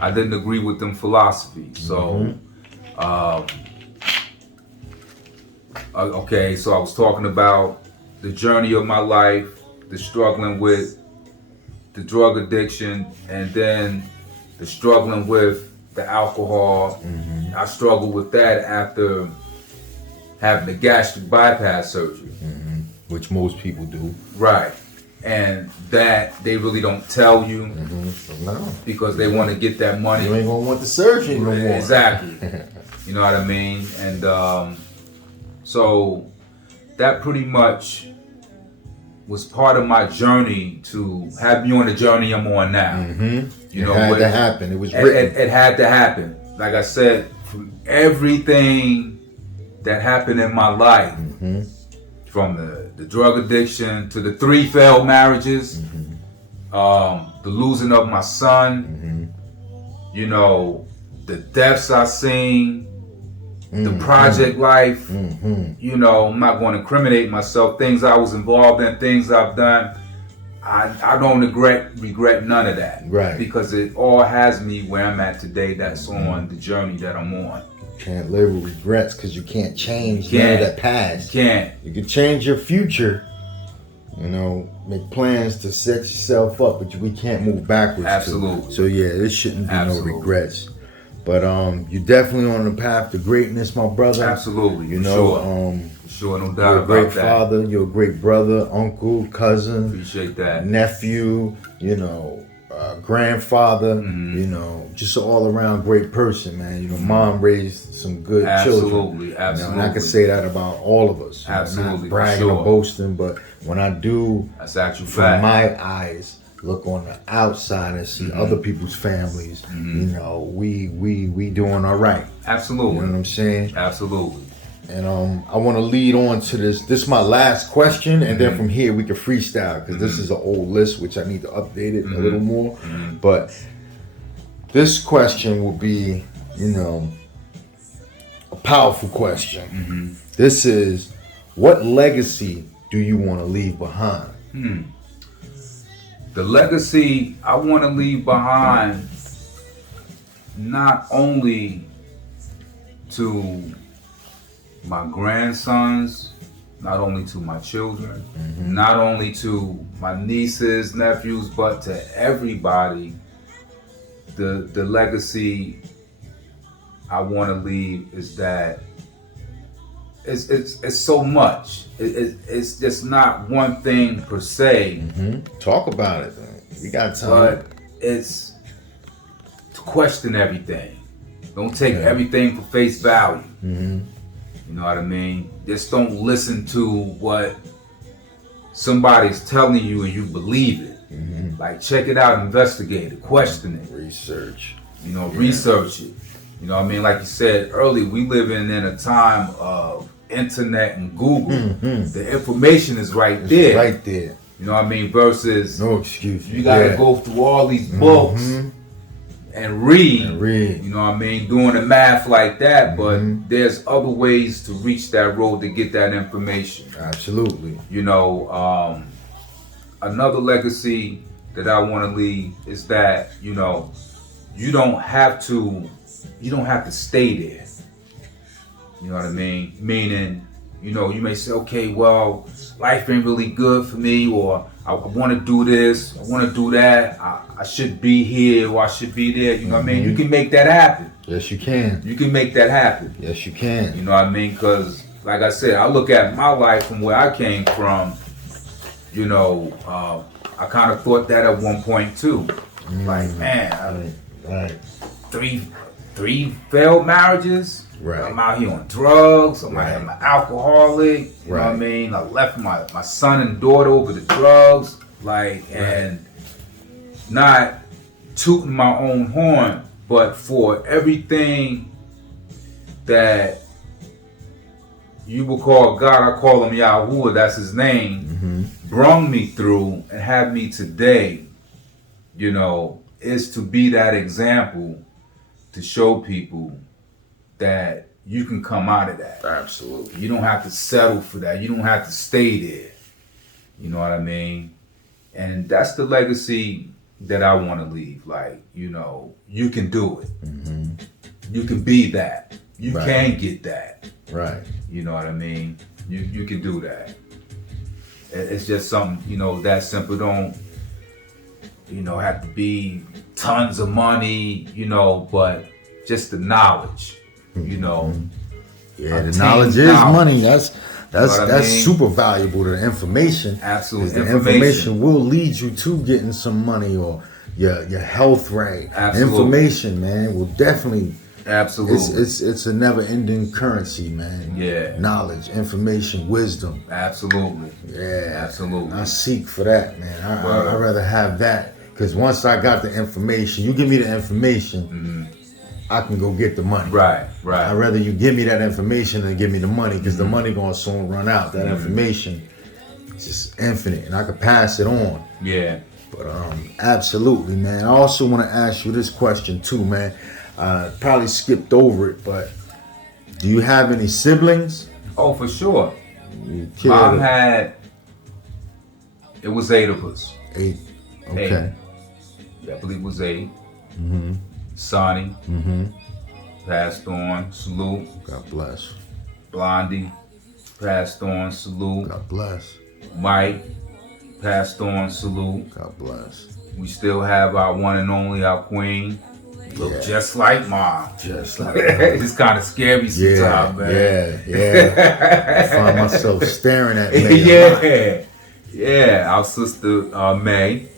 agree with them philosophies. So okay, so I was talking about the journey of my life, the struggling with the drug addiction, and then the struggling with the alcohol. I struggled with that after having the gastric bypass surgery. Which most people do. Right. And that they really don't tell you No. because they want to get that money. You ain't gonna want the surgery no more. Exactly. You know what I mean? And so that pretty much was part of my journey to have me on the journey I'm on now. You know, it had to happen. It was written. It had to happen. Like I said, from everything that happened in my life, from the drug addiction to the 3 failed marriages, the losing of my son, you know, the deaths I seen, the project life, you know, I'm not going to incriminate myself, things I was involved in, things I've done. I don't regret none of that. Right. Because it all has me where I'm at today. That's on the journey that I'm on. Can't live with regrets because you can't change none of that past. Can't. You can change your future, you know, make plans to set yourself up, but we can't move backwards. Absolutely. So yeah, there shouldn't be no regrets. But you're definitely on the path to greatness, my brother. Absolutely. You know, sure, no doubt you're a about great that. father, you're a great brother, uncle, cousin, Appreciate that. nephew, you know, grandfather, you know, just an all-around great person, man. You know, mom raised some good children. Absolutely. You know, and I can say that about all of us. Absolutely, Not bragging or boasting, but when I do, that's actual from fact. my eyes, look on the outside and see other people's families, you know, we doing all right. Absolutely. You know what I'm saying? Absolutely. And I want to lead on to this. This is my last question, and then from here we can freestyle because this is an old list which I need to update it a little more. But this question will be, you know, a powerful question. This is, what legacy do you want to leave behind? The legacy I want to leave behind, not only to my grandsons, not only to my children, not only to my nieces, nephews, but to everybody. The legacy I want to leave is that it's so much. It's just not one thing per se. Talk about it, man. We got time. But it's to question everything. Don't take everything for face value. You know what I mean? Just don't listen to what somebody's telling you and you believe it. Like, check it out, investigate it, question it. Research. You know, research it. You know what I mean? Like you said earlier, we live in a time of internet and Google. The information is right there. Right there. You know what I mean? Versus, no excuse. You gotta go through all these books and read. You know what I mean? Doing the math like that, but there's other ways to reach that road to get that information. Absolutely. You know, another legacy that I want to leave is that, you know, you don't have to stay there. You know what I mean? Meaning, you know, you may say, okay, well, life ain't really good for me, or I want to do this, I want to do that, I should be here, or I should be there. You know what I mean? You can make that happen. Yes, you can. You can make that happen. Yes, you can. You know what I mean? Because, like I said, I look at my life from where I came from. You know, I kind of thought that at one point too. Like, man, Right. three failed marriages. Right. I'm out here on drugs. I'm an alcoholic. You know what I Right. mean? I left my son and daughter over the drugs. Like, and not tooting my own horn, but for everything that you will call God, I call him Yahuwah, that's his name, brung me through and have me today, you know, is to be that example to show people that you can come out of that. Absolutely. You don't have to settle for that. You don't have to stay there. You know what I mean? And that's the legacy that I want to leave. Like, you know, you can do it. You can be that. You can get that. Right. You know what I mean? You can do that. It's just something, you know, that simple. Don't, you know, have to be tons of money, you know, but just the knowledge, you know. Yeah, the knowledge is money. That's super valuable. The information. Absolutely. The information will lead you to getting some money or your health right. Absolutely. Information, man, will definitely. Absolutely. It's a never-ending currency, man. Yeah. Knowledge, information, wisdom. Absolutely. Yeah. Absolutely. I seek for that, man. I'd rather have that. Because once I got the information, you give me the information, I can go get the money. Right. I'd rather you give me that information than give me the money, because the money gonna soon run out. That information is just infinite, and I could pass it on. Yeah. But absolutely, man. I also want to ask you this question too, man. Probably skipped over it, but do you have any siblings? Oh, for sure. Mom had, it was 8 of us. 8. Okay. 8. Yeah, I believe it was 8. Sonny passed on, salute. God bless. Blondie passed on, salute. God bless. Mike passed on, salute. God bless. We still have our one and only, our queen. Look just like mom. Just like it's kind of scary sometimes, man. Yeah. I find myself staring at me. Yeah. Our sister May.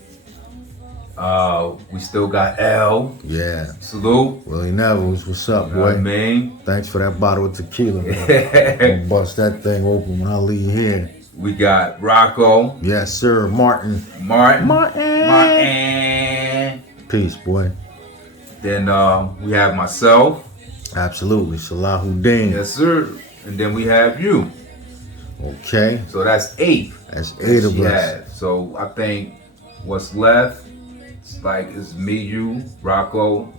We still got L. Yeah. Salute. Willie Nevels, what's up, boy? You know what I mean? Thanks for that bottle of tequila, man. I'm gonna bust that thing open when I leave here. We got Rocco. Yes, sir. Martin. Peace, boy. Then we have myself. Absolutely. Salahuddin. Yes, sir. And then we have you. Okay. So that's 8. That's 8 of us. So I think what's left is me, you, Rocco,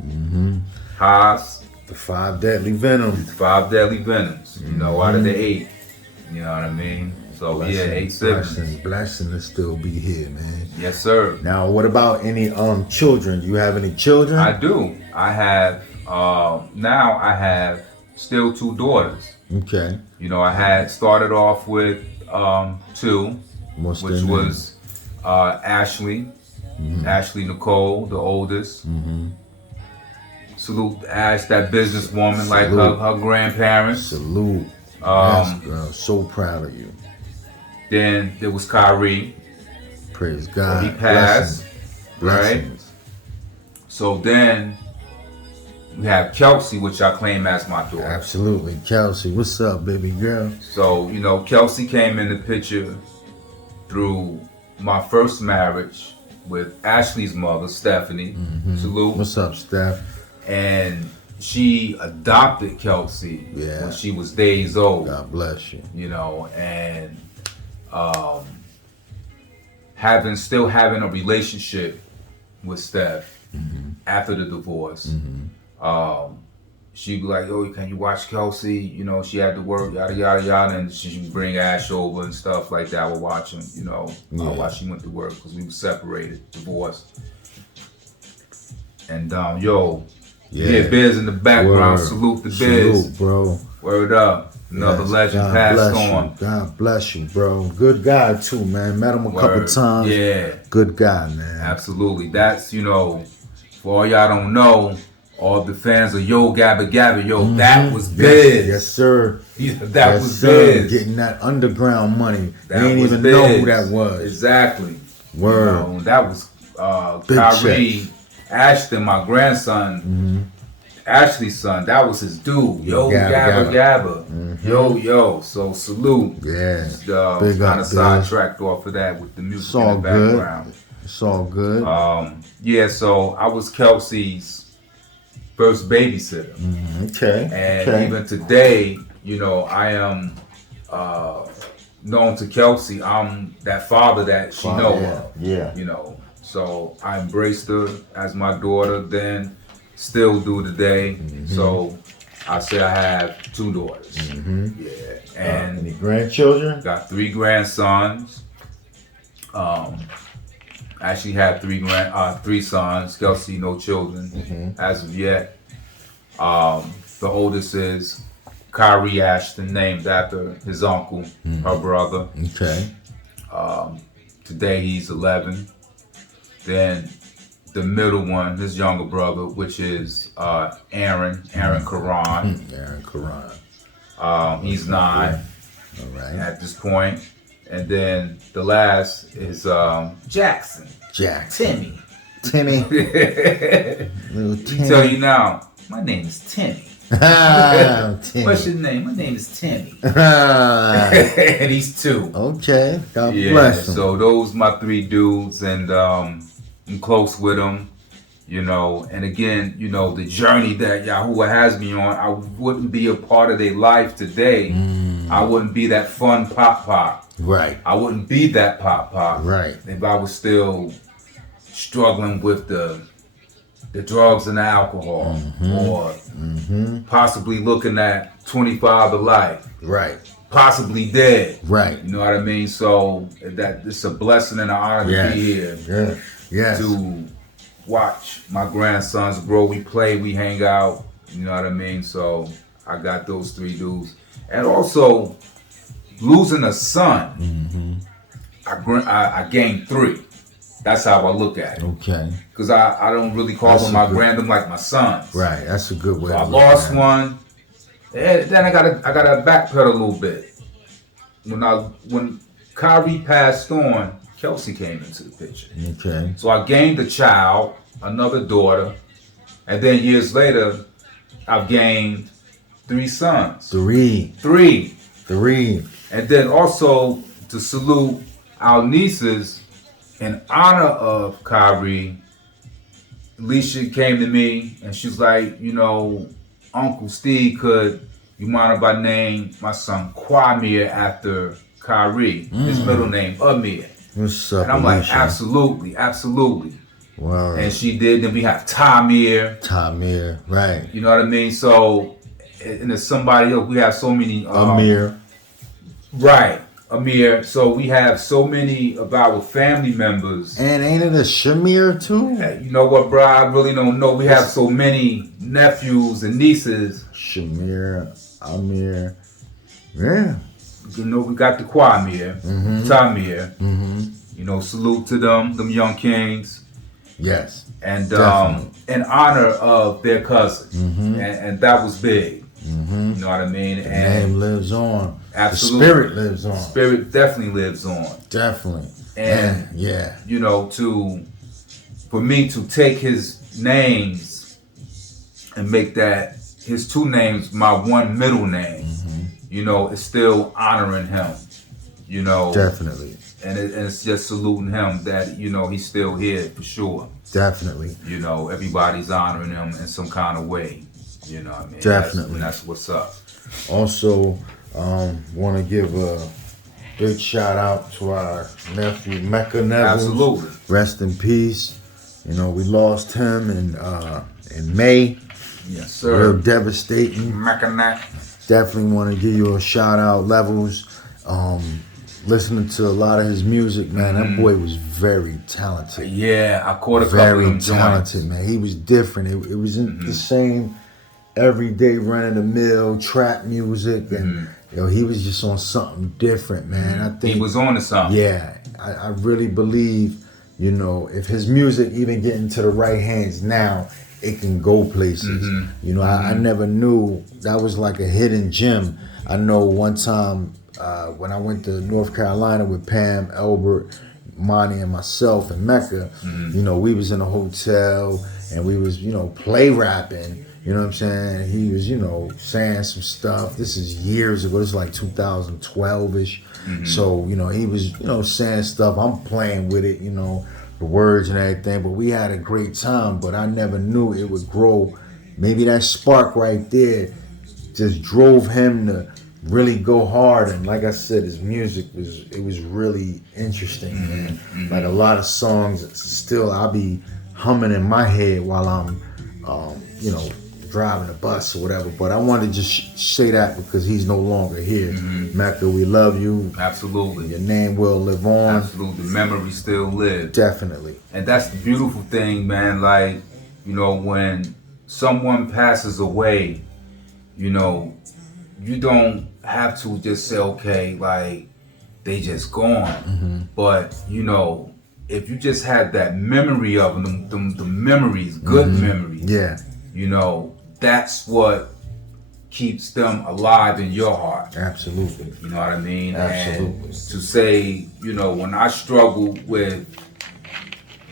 Haas. The 5 deadly venoms. 5 deadly venoms. You know, out of the 8. You know what I mean? So yeah, 8 siblings. Blessing to still be here, man. Yes, sir. Now, what about any children? Do you have any children? I do. I have now I have still 2 daughters. Okay. You know, I had started off with 2, What's which was Ashley, Ashley Nicole, the oldest. Salute Ash, that businesswoman, like her grandparents. Salute. Yes, girl. So proud of you. Then there was KHARi. Praise God. He passed. Blessings. Right? So then we have Kelsey, which I claim as my daughter. Absolutely. Kelsey, what's up, baby girl? So, you know, Kelsey came in the picture through my first marriage with Ashley's mother, Stephanie. Salute. What's up, Steph? And she adopted Kelsey when she was days old. God bless you. You know, and still having a relationship with Steph after the divorce. She'd be like, "Yo, can you watch Kelsey?" You know, she had to work, yada yada yada, and she would bring Ash over and stuff like that. We're watching, you know, while she went to work because we were separated, divorced. And yeah, Biz in the background. Word. Salute the Biz. Salute, bro. Word up. Another legend God passed bless on. You. God bless you, bro. Good guy too, man. Met him a couple times. Yeah. Good guy, man. Absolutely. That's, you know, for all y'all don't know, all the fans of Yo Gabba Gabba, that was Biz. Yes, sir. That was Biz. Getting that underground money. That they ain't even Biz. know who that was. Exactly. Word. You know, that was Big KHARi checks. Ashton, my grandson, Ashley's son. That was his dude. Yo, Gabba, Gabba. Yo. So salute. Yeah. Big Big kind up, of big. sidetracked off of that with the music It's all in the good. background. It's all good. Yeah, so I was Kelsey's first babysitter. Okay. And even today, you know, I am known to Kelsey. I'm that father that she know of. Yeah. You know, so I embraced her as my daughter then, still do today. So I say I have 2 daughters. Yeah. And Any grandchildren? got 3 grandsons. Actually had 3 sons. Kelsey, no children as of yet. The oldest is KHARi Ashton, named after his uncle, her brother. Okay. Today he's 11. Then the middle one, his younger brother, which is Aaron Karan. Aaron Karan. He's 9 All right. at this point. And then the last is Jackson. Jackson. Timmy. Little He Timmy. tell you now, my name is Timmy. Timmy. What's your name? My name is Timmy. And he's 2. Okay. God Yeah, bless him. so those my 3 dudes, and I'm close with them, you know. And again, you know, the journey that Yahuwah has me on, I wouldn't be a part of their life today. I wouldn't be that fun pop. Right. I wouldn't be that pop. Right. If I was still struggling with the drugs and the alcohol, or possibly looking at 25 to life, Right. possibly dead. Right. You know what I mean? So that it's a blessing and an honor to be here Yeah. Yes. to watch my grandsons grow. We play, we hang out. You know what I mean? So I got those 3 dudes, and also losing a son. I gained 3. That's how I look at it. Okay. Because I don't really call That's them my a good- grandam like my sons. Right. That's a good way. So I to look lost at it. one. And then I gotta backpedal a little bit. When KHARi passed on, Kelsey came into the picture. Okay. So I gained a child, another daughter, and then years later, I've gained 3 sons. 3. 3. 3. And then also to salute our nieces in honor of KHARi. Alicia came to me and she's like, you know, Uncle Steve, you mind if I name my son KHARi after KHARi? His middle name, AMiR. What's up, And I'm like, Alicia? absolutely. Wow. And she did. Then we have TAMiR. Tamir. Right. You know what I mean? So, and there's somebody else. We have so many. AMiR. Right. AMiR. So we have so many of our family members. And ain't it a Shamir too? You know what, bro? I really don't know. We have so many nephews and nieces. Shamir, AMiR. Yeah. You know, we got the KHARi, TAMiR. You know, salute to them young kings. Yes. And Definitely. in honor of their cousin. And that was big. You know what I mean? The And name lives on. absolutely. The spirit lives on. Spirit definitely lives on. Definitely. And yeah. you know, for me to take his names and make that his 2 names my 1 middle name, you know, it's still honoring him. You know. Definitely. And it's just saluting him that, you know, he's still here for sure. Definitely. You know, everybody's honoring him in some kind of way. You know what I mean? Definitely. That's what's up. Also, want to give a big shout out to our nephew Mecca Nevels. Absolutely. Rest in peace. You know, we lost him in May. Yes, sir. Real devastating. Mackinac. Definitely want to give you a shout out, Levels. Listening to a lot of his music, man, that boy was very talented. Yeah, I caught a couple of Very them talented, joints. man. He was different. It wasn't the same everyday run-of-the-mill trap music, and you know, he was just on something different, man. I think He was on to something. yeah, I really believe, you know, if his music even get into the right hands now, it can go places. You know, I never knew that was like a hidden gem. I know one time when I went to North Carolina with Pam, Albert, Monty and myself in Mecca, you know, we was in a hotel and we was, you know, play rapping. You know what I'm saying? He was, you know, saying some stuff. This is years ago. This is like 2012-ish. So, you know, he was, you know, saying stuff. I'm playing with it, you know, the words and everything. But we had a great time. But I never knew it would grow. Maybe that spark right there just drove him to really go hard. And like I said, his music was really interesting, man. Like a lot of songs still I'll be humming in my head while I'm, you know, driving a bus or whatever. But I wanted to just say that because he's no longer here. Mecca, we love you. Absolutely. Your name will live on. Absolutely. Memory still lives. Definitely. And that's the beautiful thing, man. Like, you know, when someone passes away, you know, you don't have to just say, okay, like, they just gone. But, you know, if you just have that memory of them, the memories, good memories, Yeah. you know, that's what keeps them alive in your heart. Absolutely. You know what I mean? Absolutely. And to say, you know, when I struggled with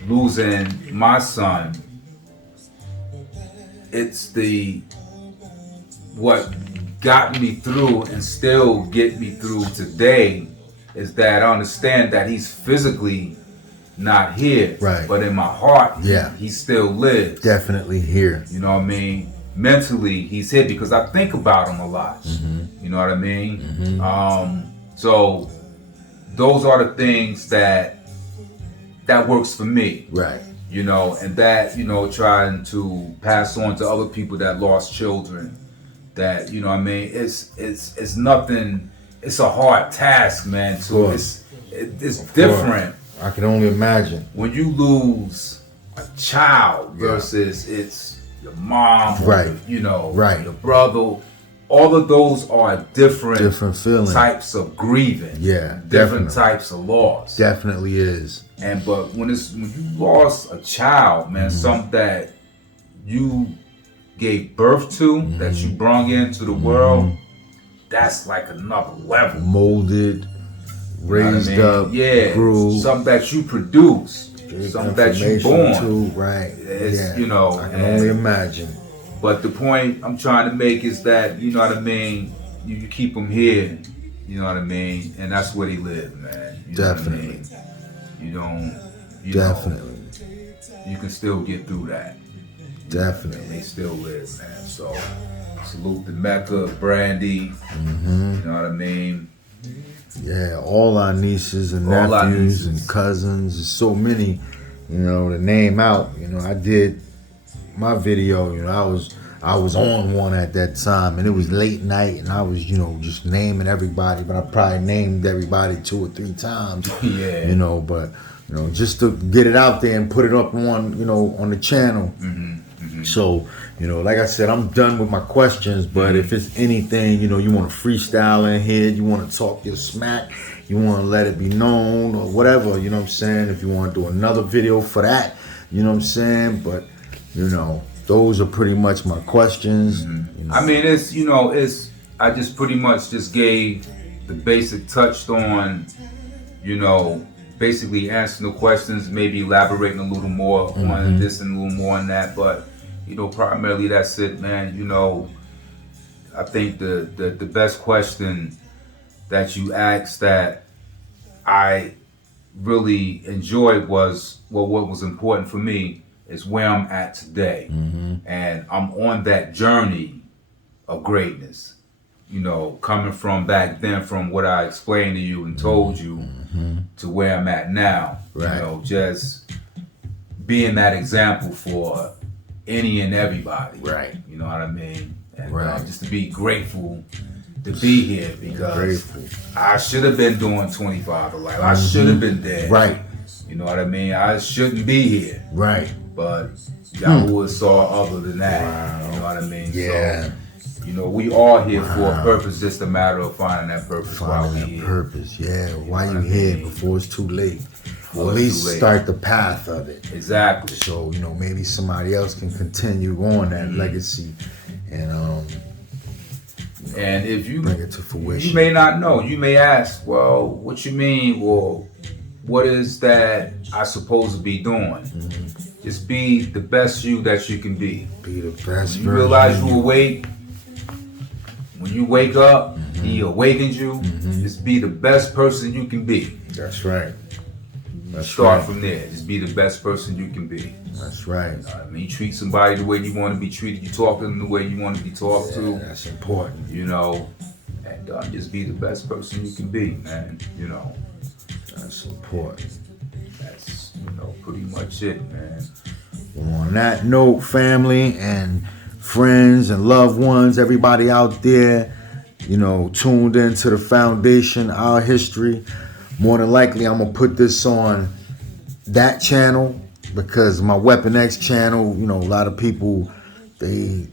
losing my son, it's what got me through and still get me through today is that I understand that he's physically not here, right? But in my heart, yeah, he still lives. Definitely here. You know what I mean? Mentally, he's here because I think about him a lot. You know what I mean? So those are the things that works for me, right? You know, and that, you know, trying to pass on to other people that lost children. That, you know what I mean? It's nothing. It's a hard task, man. So it's different. I can only imagine when you lose a child versus it's your mom, right? Or, you know, right? Your brother. All of those are different feelings, types of grieving. Yeah, different types of loss. Definitely is. But when you lost a child, man, something that you gave birth to, that you brought into the world, that's like another level. Molded, raised up, grew. Something that you produce, something that you born. Too, right. It's, you know, I can only imagine. But the point I'm trying to make is that, you know what I mean, you keep him here, you know what I mean, and that's where he lives, man. You Definitely. Know what I mean? You don't. Definitely. You can still get through that. Definitely. And they still live, man. So salute to Mecca, Brandy. You know what I mean? Yeah, all our nieces and nephews and cousins. There's so many, you know, to name out. You know, I did my video, you know, I was on one at that time and it was late night and I was, you know, just naming everybody, but I probably named everybody 2 or 3 times. Yeah. You know, but you know, just to get it out there and put it up on, you know, on the channel. So, you know, like I said, I'm done with my questions, but if it's anything, you know, you want to freestyle in here, you want to talk your smack, you want to let it be known or whatever, you know what I'm saying? If you want to do another video for that, you know what I'm saying? But, you know, those are pretty much my questions. You know. I mean, it's, you know, I just pretty much just gave the basic, touched on, you know, basically answering the questions, maybe elaborating a little more on this and a little more on that, but you know, primarily that's it, man. You know, I think the best question that you asked that I really enjoyed was, well, what was important for me is where I'm at today. And I'm on that journey of greatness, you know, coming from back then, from what I explained to you and told you to where I'm at now. Right. You know, just being that example for any and everybody. Right. You know what I mean? And Right. just to be grateful to be here because I should have been doing 25 to life. I should have been dead. Right. You know what I mean? I shouldn't be here. Right. But Yahweh saw other than that. Wow. You know what I mean? Yeah. So, you know, we are here for a purpose, just a matter of finding that purpose while we here. Purpose, yeah. Why you here before it's too late? Or at least start the path of it. Exactly. So, you know, maybe somebody else can continue on that legacy and and if you bring it to fruition. You may not know. You may ask, well, what you mean? Well, what is that I supposed to be doing? Just be the best you that you can be. Be the best. When you realize you awake, when you wake up, he awakens you. Just be the best person you can be. That's right. Start from there. Just be the best person you can be. That's right. I mean, you treat somebody the way you want to be treated. You talk to them the way you want to be talked to. That's important. You know, and just be the best person you can be, man. You know, that's important. That's, you know, pretty much it, man. Well, on that note, family and friends and loved ones, everybody out there, you know, tuned into the foundation, our history. More than likely, I'm gonna put this on that channel because my Weapon X channel, you know, a lot of people, they,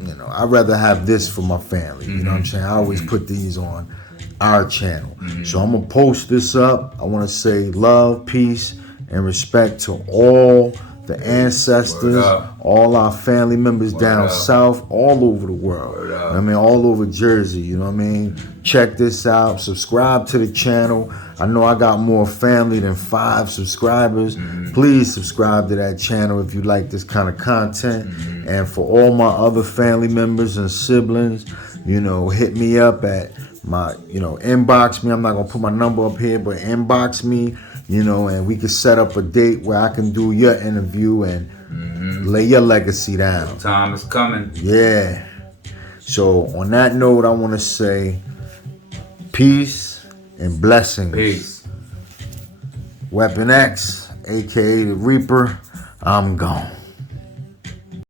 you know, I'd rather have this for my family. You know what I'm saying? I always put these on our channel. So I'm gonna post this up. I want to say love, peace, and respect to all the ancestors, all our family members down south, all over the world. I mean, all over Jersey, you know what I mean? Check this out. Subscribe to the channel. I know I got more family than 5 subscribers. Please subscribe to that channel if you like this kind of content. And for all my other family members and siblings, you know, hit me up at my, you know, inbox me. I'm not going to put my number up here, but inbox me. You know, and we can set up a date where I can do your interview and lay your legacy down. Time is coming. Yeah. So on that note, I want to say peace and blessings. Peace. Weapon X, aka the Reaper, I'm gone.